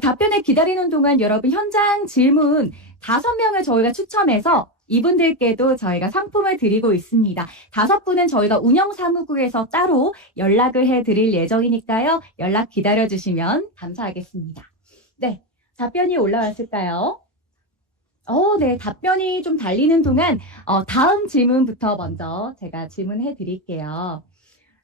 답변을 기다리는 동안 여러분 현장 질문 5명을 저희가 추첨해서 이분들께도 저희가 상품을 드리고 있습니다. 5분은 저희가 운영사무국에서 따로 연락을 해드릴 예정이니까요. 연락 기다려주시면 감사하겠습니다. 네, 답변이 올라왔을까요? 네, 답변이 좀 달리는 동안 다음 질문부터 먼저 제가 질문해 드릴게요.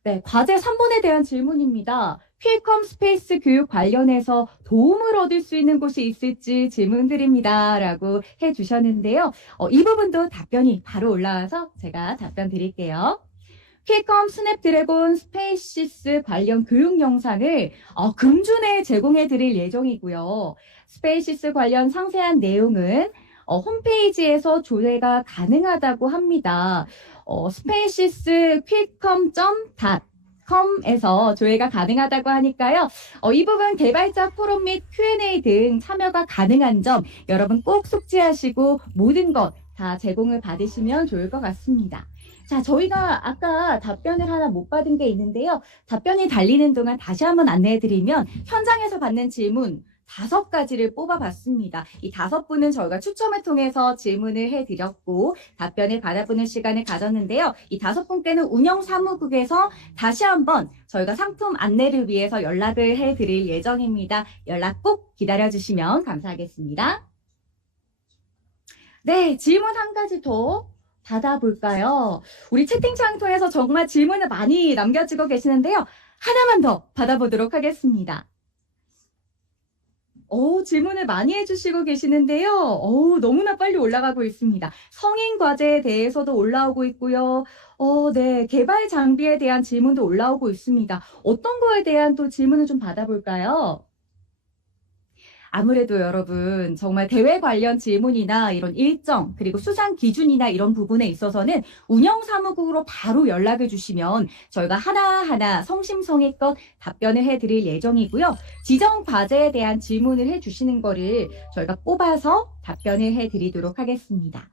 네, 과제 3번에 대한 질문입니다. 퀼컴 스페이스 교육 관련해서 도움을 얻을 수 있는 곳이 있을지 질문드립니다. 라고 해주셨는데요. 이 부분도 답변이 바로 올라와서 제가 답변 드릴게요. 퀼컴 스냅드래곤 스페이시스 관련 교육 영상을 금주 내에 제공해 드릴 예정이고요. 스페이시스 관련 상세한 내용은 홈페이지에서 조회가 가능하다고 합니다. 스페이시스 퀼컴.com에서 조회가 가능하다고 하니까요. 이 부분 개발자 포럼 및 Q&A 등 참여가 가능한 점 여러분 꼭 숙지하시고 모든 것 다 제공을 받으시면 좋을 것 같습니다. 자, 저희가 아까 답변을 하나 못 받은 게 있는데요. 답변이 달리는 동안 다시 한번 안내해드리면 현장에서 받는 질문 5가지를 뽑아봤습니다. 이 5분은 저희가 추첨을 통해서 질문을 해드렸고 답변을 받아보는 시간을 가졌는데요. 이 5분께는 운영사무국에서 다시 한번 저희가 상품 안내를 위해서 연락을 해드릴 예정입니다. 연락 꼭 기다려주시면 감사하겠습니다. 네, 질문 한 가지 더 받아볼까요? 우리 채팅창 통해서 정말 질문을 많이 남겨주고 계시는데요. 하나만 더 받아보도록 하겠습니다. 질문을 많이 해주시고 계시는데요. 너무나 빨리 올라가고 있습니다. 성인 과제에 대해서도 올라오고 있고요. 네, 개발 장비에 대한 질문도 올라오고 있습니다. 어떤 거에 대한 또 질문을 좀 받아볼까요? 아무래도 여러분 정말 대회 관련 질문이나 이런 일정 그리고 수상 기준이나 이런 부분에 있어서는 운영사무국으로 바로 연락을 주시면 저희가 하나하나 성심성의껏 답변을 해드릴 예정이고요. 지정 과제에 대한 질문을 해주시는 거를 저희가 뽑아서 답변을 해드리도록 하겠습니다.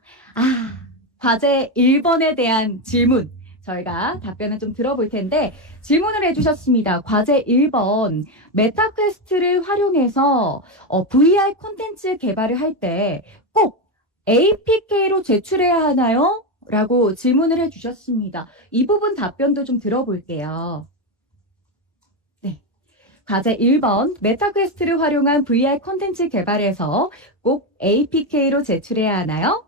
과제 1번에 대한 질문 저희가 답변을 좀 들어볼 텐데 질문을 해주셨습니다. 과제 1번 메타퀘스트를 활용해서 VR 콘텐츠 개발을 할 때 꼭 APK로 제출해야 하나요? 라고 질문을 해주셨습니다. 이 부분 답변도 좀 들어볼게요. 네, 과제 1번 메타퀘스트를 활용한 VR 콘텐츠 개발에서 꼭 APK로 제출해야 하나요?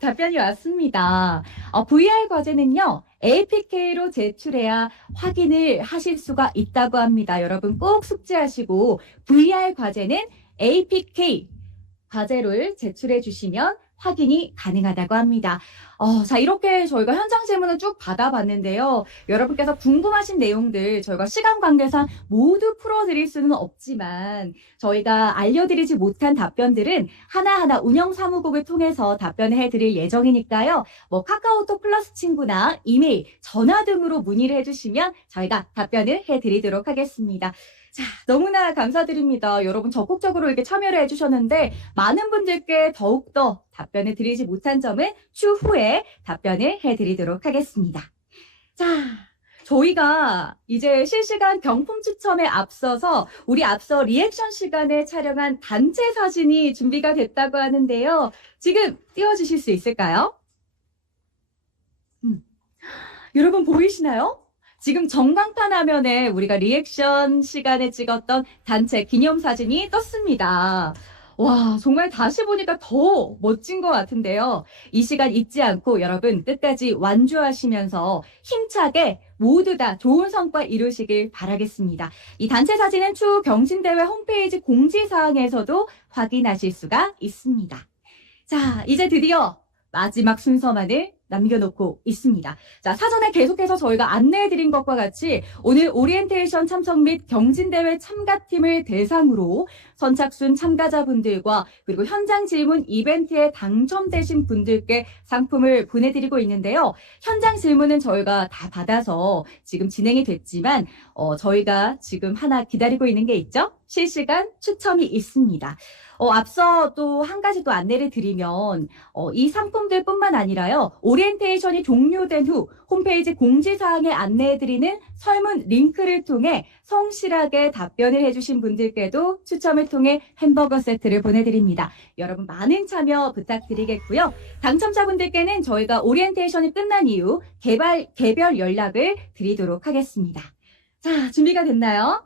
답변이 왔습니다. VR 과제는요, APK로 제출해야 확인을 하실 수가 있다고 합니다. 여러분 꼭 숙지하시고 VR 과제는 APK 과제를 제출해 주시면 확인이 가능하다고 합니다. 자, 이렇게 저희가 현장 질문을 쭉 받아봤는데요. 여러분께서 궁금하신 내용들 저희가 시간 관계상 모두 풀어드릴 수는 없지만 저희가 알려드리지 못한 답변들은 하나하나 운영사무국을 통해서 답변을 해드릴 예정이니까요. 뭐 카카오톡 플러스 친구나 이메일, 전화 등으로 문의를 해주시면 저희가 답변을 해드리도록 하겠습니다. 자, 너무나 감사드립니다. 여러분 적극적으로 이렇게 참여를 해주셨는데 많은 분들께 더욱더 답변을 드리지 못한 점은 추후에 답변을 해드리도록 하겠습니다. 자, 저희가 이제 실시간 경품 추첨에 앞서서 우리 앞서 리액션 시간에 촬영한 단체 사진이 준비가 됐다고 하는데요. 지금 띄워주실 수 있을까요? 여러분 보이시나요? 지금 전광판 화면에 우리가 리액션 시간에 찍었던 단체 기념사진이 떴습니다. 와, 정말 다시 보니까 더 멋진 것 같은데요. 이 시간 잊지 않고 여러분 끝까지 완주하시면서 힘차게 모두 다 좋은 성과 이루시길 바라겠습니다. 이 단체 사진은 추후 경진대회 홈페이지 공지사항에서도 확인하실 수가 있습니다. 자, 이제 드디어 마지막 순서만을 남겨놓고 있습니다. 자, 사전에 계속해서 저희가 안내해드린 것과 같이 오늘 오리엔테이션 참석 및 경진대회 참가팀을 대상으로 선착순 참가자분들과 그리고 현장 질문 이벤트에 당첨되신 분들께 상품을 보내드리고 있는데요. 현장 질문은 저희가 다 받아서 지금 진행이 됐지만 저희가 지금 하나 기다리고 있는 게 있죠? 실시간 추첨이 있습니다. 앞서 또 한 가지 또 안내를 드리면 이 상품들뿐만 아니라요. 오리엔테이션이 종료된 후 홈페이지 공지사항에 안내해드리는 설문 링크를 통해 성실하게 답변을 해주신 분들께도 추첨을 통해 햄버거 세트를 보내드립니다. 여러분 많은 참여 부탁드리겠고요. 당첨자분들께는 저희가 오리엔테이션이 끝난 이후 개별 연락을 드리도록 하겠습니다. 자, 준비가 됐나요?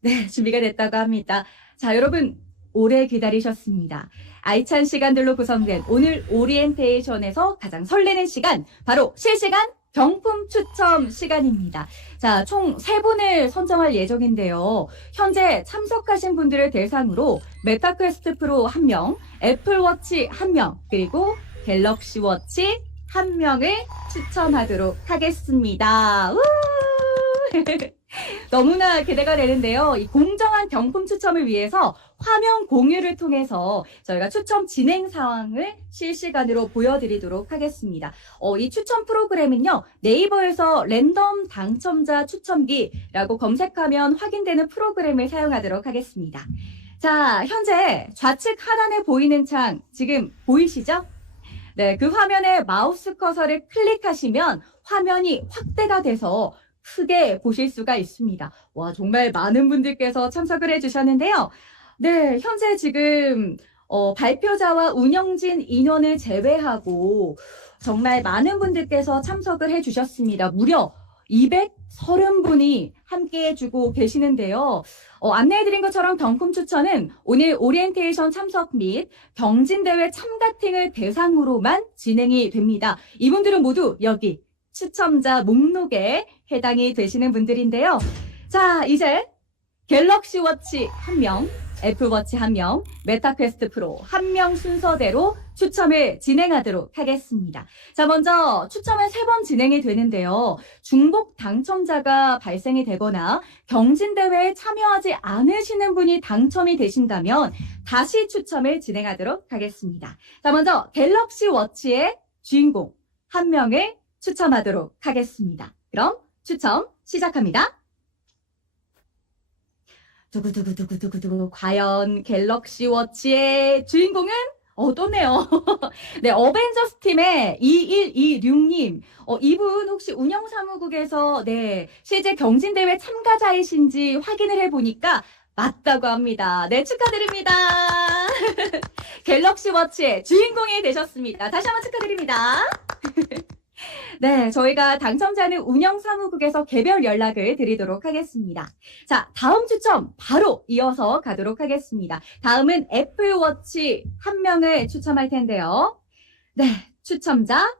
네, 준비가 됐다고 합니다. 자, 여러분 오래 기다리셨습니다. 알찬 시간들로 구성된 오늘 오리엔테이션에서 가장 설레는 시간, 바로 실시간 경품 추첨 시간입니다. 자, 총 3분을 선정할 예정인데요. 현재 참석하신 분들을 대상으로 메타퀘스트 프로 1명, 애플워치 1명, 그리고 갤럭시 워치 1명을 추첨하도록 하겠습니다. 너무나 기대가 되는데요. 이 공정한 경품 추첨을 위해서 화면 공유를 통해서 저희가 추첨 진행 상황을 실시간으로 보여드리도록 하겠습니다. 이 추첨 프로그램은요. 네이버에서 랜덤 당첨자 추첨기라고 검색하면 확인되는 프로그램을 사용하도록 하겠습니다. 자, 현재 좌측 하단에 보이는 창 지금 보이시죠? 네, 그 화면에 마우스 커서를 클릭하시면 화면이 확대가 돼서 크게 보실 수가 있습니다. 와, 정말 많은 분들께서 참석을 해주셨는데요. 네, 현재 지금 발표자와 운영진 인원을 제외하고 정말 많은 분들께서 참석을 해주셨습니다. 무려 230분이 함께해주고 계시는데요. 안내해드린 것처럼 경품 추천은 오늘 오리엔테이션 참석 및 경진대회 참가팀을 대상으로만 진행이 됩니다. 이분들은 모두 여기 추첨자 목록에 해당이 되시는 분들인데요. 자, 이제 갤럭시 워치 1명, 애플워치 1명, 메타퀘스트 프로 1명 순서대로 추첨을 진행하도록 하겠습니다. 자, 먼저 추첨은 3번 진행이 되는데요. 중복 당첨자가 발생이 되거나 경진대회에 참여하지 않으시는 분이 당첨이 되신다면 다시 추첨을 진행하도록 하겠습니다. 자, 먼저 갤럭시 워치의 주인공 1명을 추첨하도록 하겠습니다. 그럼 추첨 시작합니다. 두구두구두구두구두구 과연 갤럭시 워치의 주인공은 떴네요. 네, 어벤져스 팀의 2126님. 이분 혹시 운영사무국에서 네, 실제 경진대회 참가자이신지 확인을 해보니까 맞다고 합니다. 네, 축하드립니다. 갤럭시 워치의 주인공이 되셨습니다. 다시 한번 축하드립니다. 네, 저희가 당첨자는 운영사무국에서 개별 연락을 드리도록 하겠습니다. 자, 다음 추첨 바로 이어서 가도록 하겠습니다. 다음은 애플워치 1명을 추첨할 텐데요. 네, 추첨자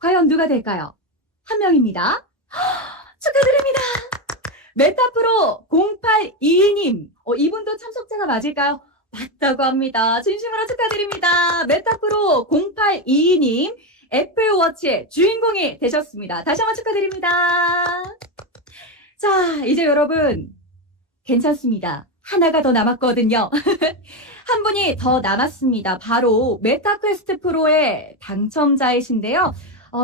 과연 누가 될까요? 1명입니다. 축하드립니다. 메타프로 0822님. 이분도 참석자가 맞을까요? 맞다고 합니다. 진심으로 축하드립니다. 메타프로 0822님 애플워치의 주인공이 되셨습니다. 다시 한번 축하드립니다. 자, 이제 여러분 괜찮습니다. 하나가 더 남았거든요. 한 분이 더 남았습니다. 바로 메타퀘스트 프로의 당첨자이신데요.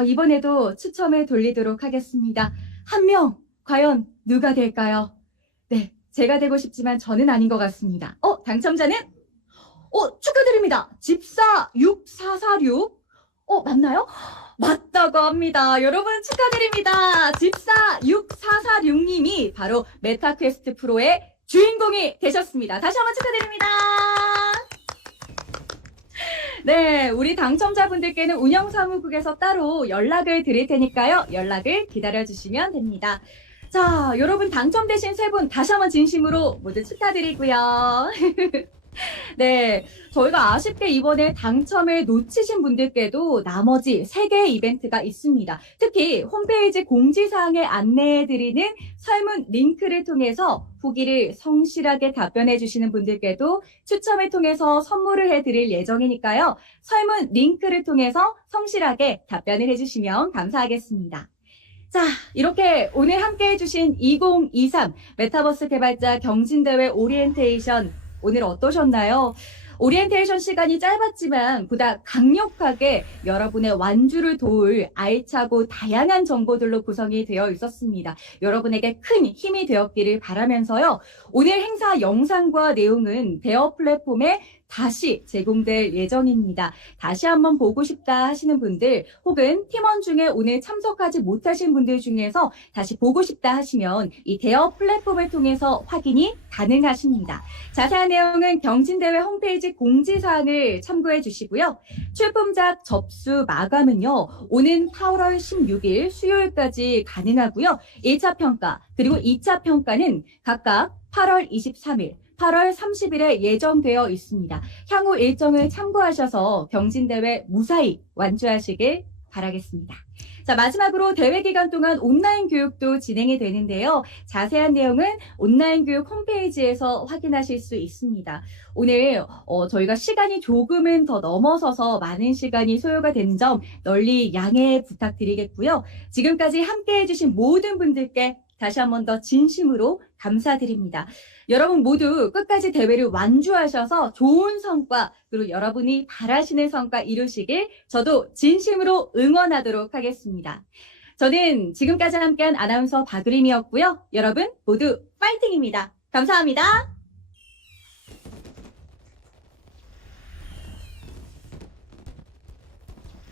이번에도 추첨을 돌리도록 하겠습니다. 한 명, 과연 누가 될까요? 네, 제가 되고 싶지만 저는 아닌 것 같습니다. 당첨자는? 축하드립니다. 집사 6446. 맞나요? 맞다고 합니다. 여러분 축하드립니다. 집사 6446님이 바로 메타퀘스트 프로의 주인공이 되셨습니다. 다시 한번 축하드립니다. 네, 우리 당첨자분들께는 운영사무국에서 따로 연락을 드릴 테니까요. 연락을 기다려주시면 됩니다. 자, 여러분 당첨되신 세 분 다시 한번 진심으로 모두 축하드리고요. 네, 저희가 아쉽게 이번에 당첨을 놓치신 분들께도 나머지 3개의 이벤트가 있습니다. 특히 홈페이지 공지사항에 안내해드리는 설문 링크를 통해서 후기를 성실하게 답변해 주시는 분들께도 추첨을 통해서 선물을 해드릴 예정이니까요. 설문 링크를 통해서 성실하게 답변을 해주시면 감사하겠습니다. 자, 이렇게 오늘 함께 해주신 2023 메타버스 개발자 경진대회 오리엔테이션 오늘 어떠셨나요? 오리엔테이션 시간이 짧았지만 보다 강력하게 여러분의 완주를 도울 알차고 다양한 정보들로 구성이 되어 있었습니다. 여러분에게 큰 힘이 되었기를 바라면서요. 오늘 행사 영상과 내용은 대어 플랫폼에 다시 제공될 예정입니다. 다시 한번 보고 싶다 하시는 분들 혹은 팀원 중에 오늘 참석하지 못하신 분들 중에서 다시 보고 싶다 하시면 이 대어 플랫폼을 통해서 확인이 가능하십니다. 자세한 내용은 경진대회 홈페이지 공지사항을 참고해 주시고요. 출품작 접수 마감은요. 오는 8월 16일 수요일까지 가능하고요. 1차 평가 그리고 2차 평가는 각각 8월 23일 8월 30일에 예정되어 있습니다. 향후 일정을 참고하셔서 경진대회 무사히 완주하시길 바라겠습니다. 자, 마지막으로 대회 기간 동안 온라인 교육도 진행이 되는데요. 자세한 내용은 온라인 교육 홈페이지에서 확인하실 수 있습니다. 오늘 저희가 시간이 조금은 더 넘어서서 많은 시간이 소요가 된 점 널리 양해 부탁드리겠고요. 지금까지 함께해 주신 모든 분들께 다시 한 번 더 진심으로 감사드립니다. 여러분 모두 끝까지 대회를 완주하셔서 좋은 성과 그리고 여러분이 바라시는 성과 이루시길 저도 진심으로 응원하도록 하겠습니다. 저는 지금까지 함께한 아나운서 박유림이었고요. 여러분 모두 파이팅입니다. 감사합니다.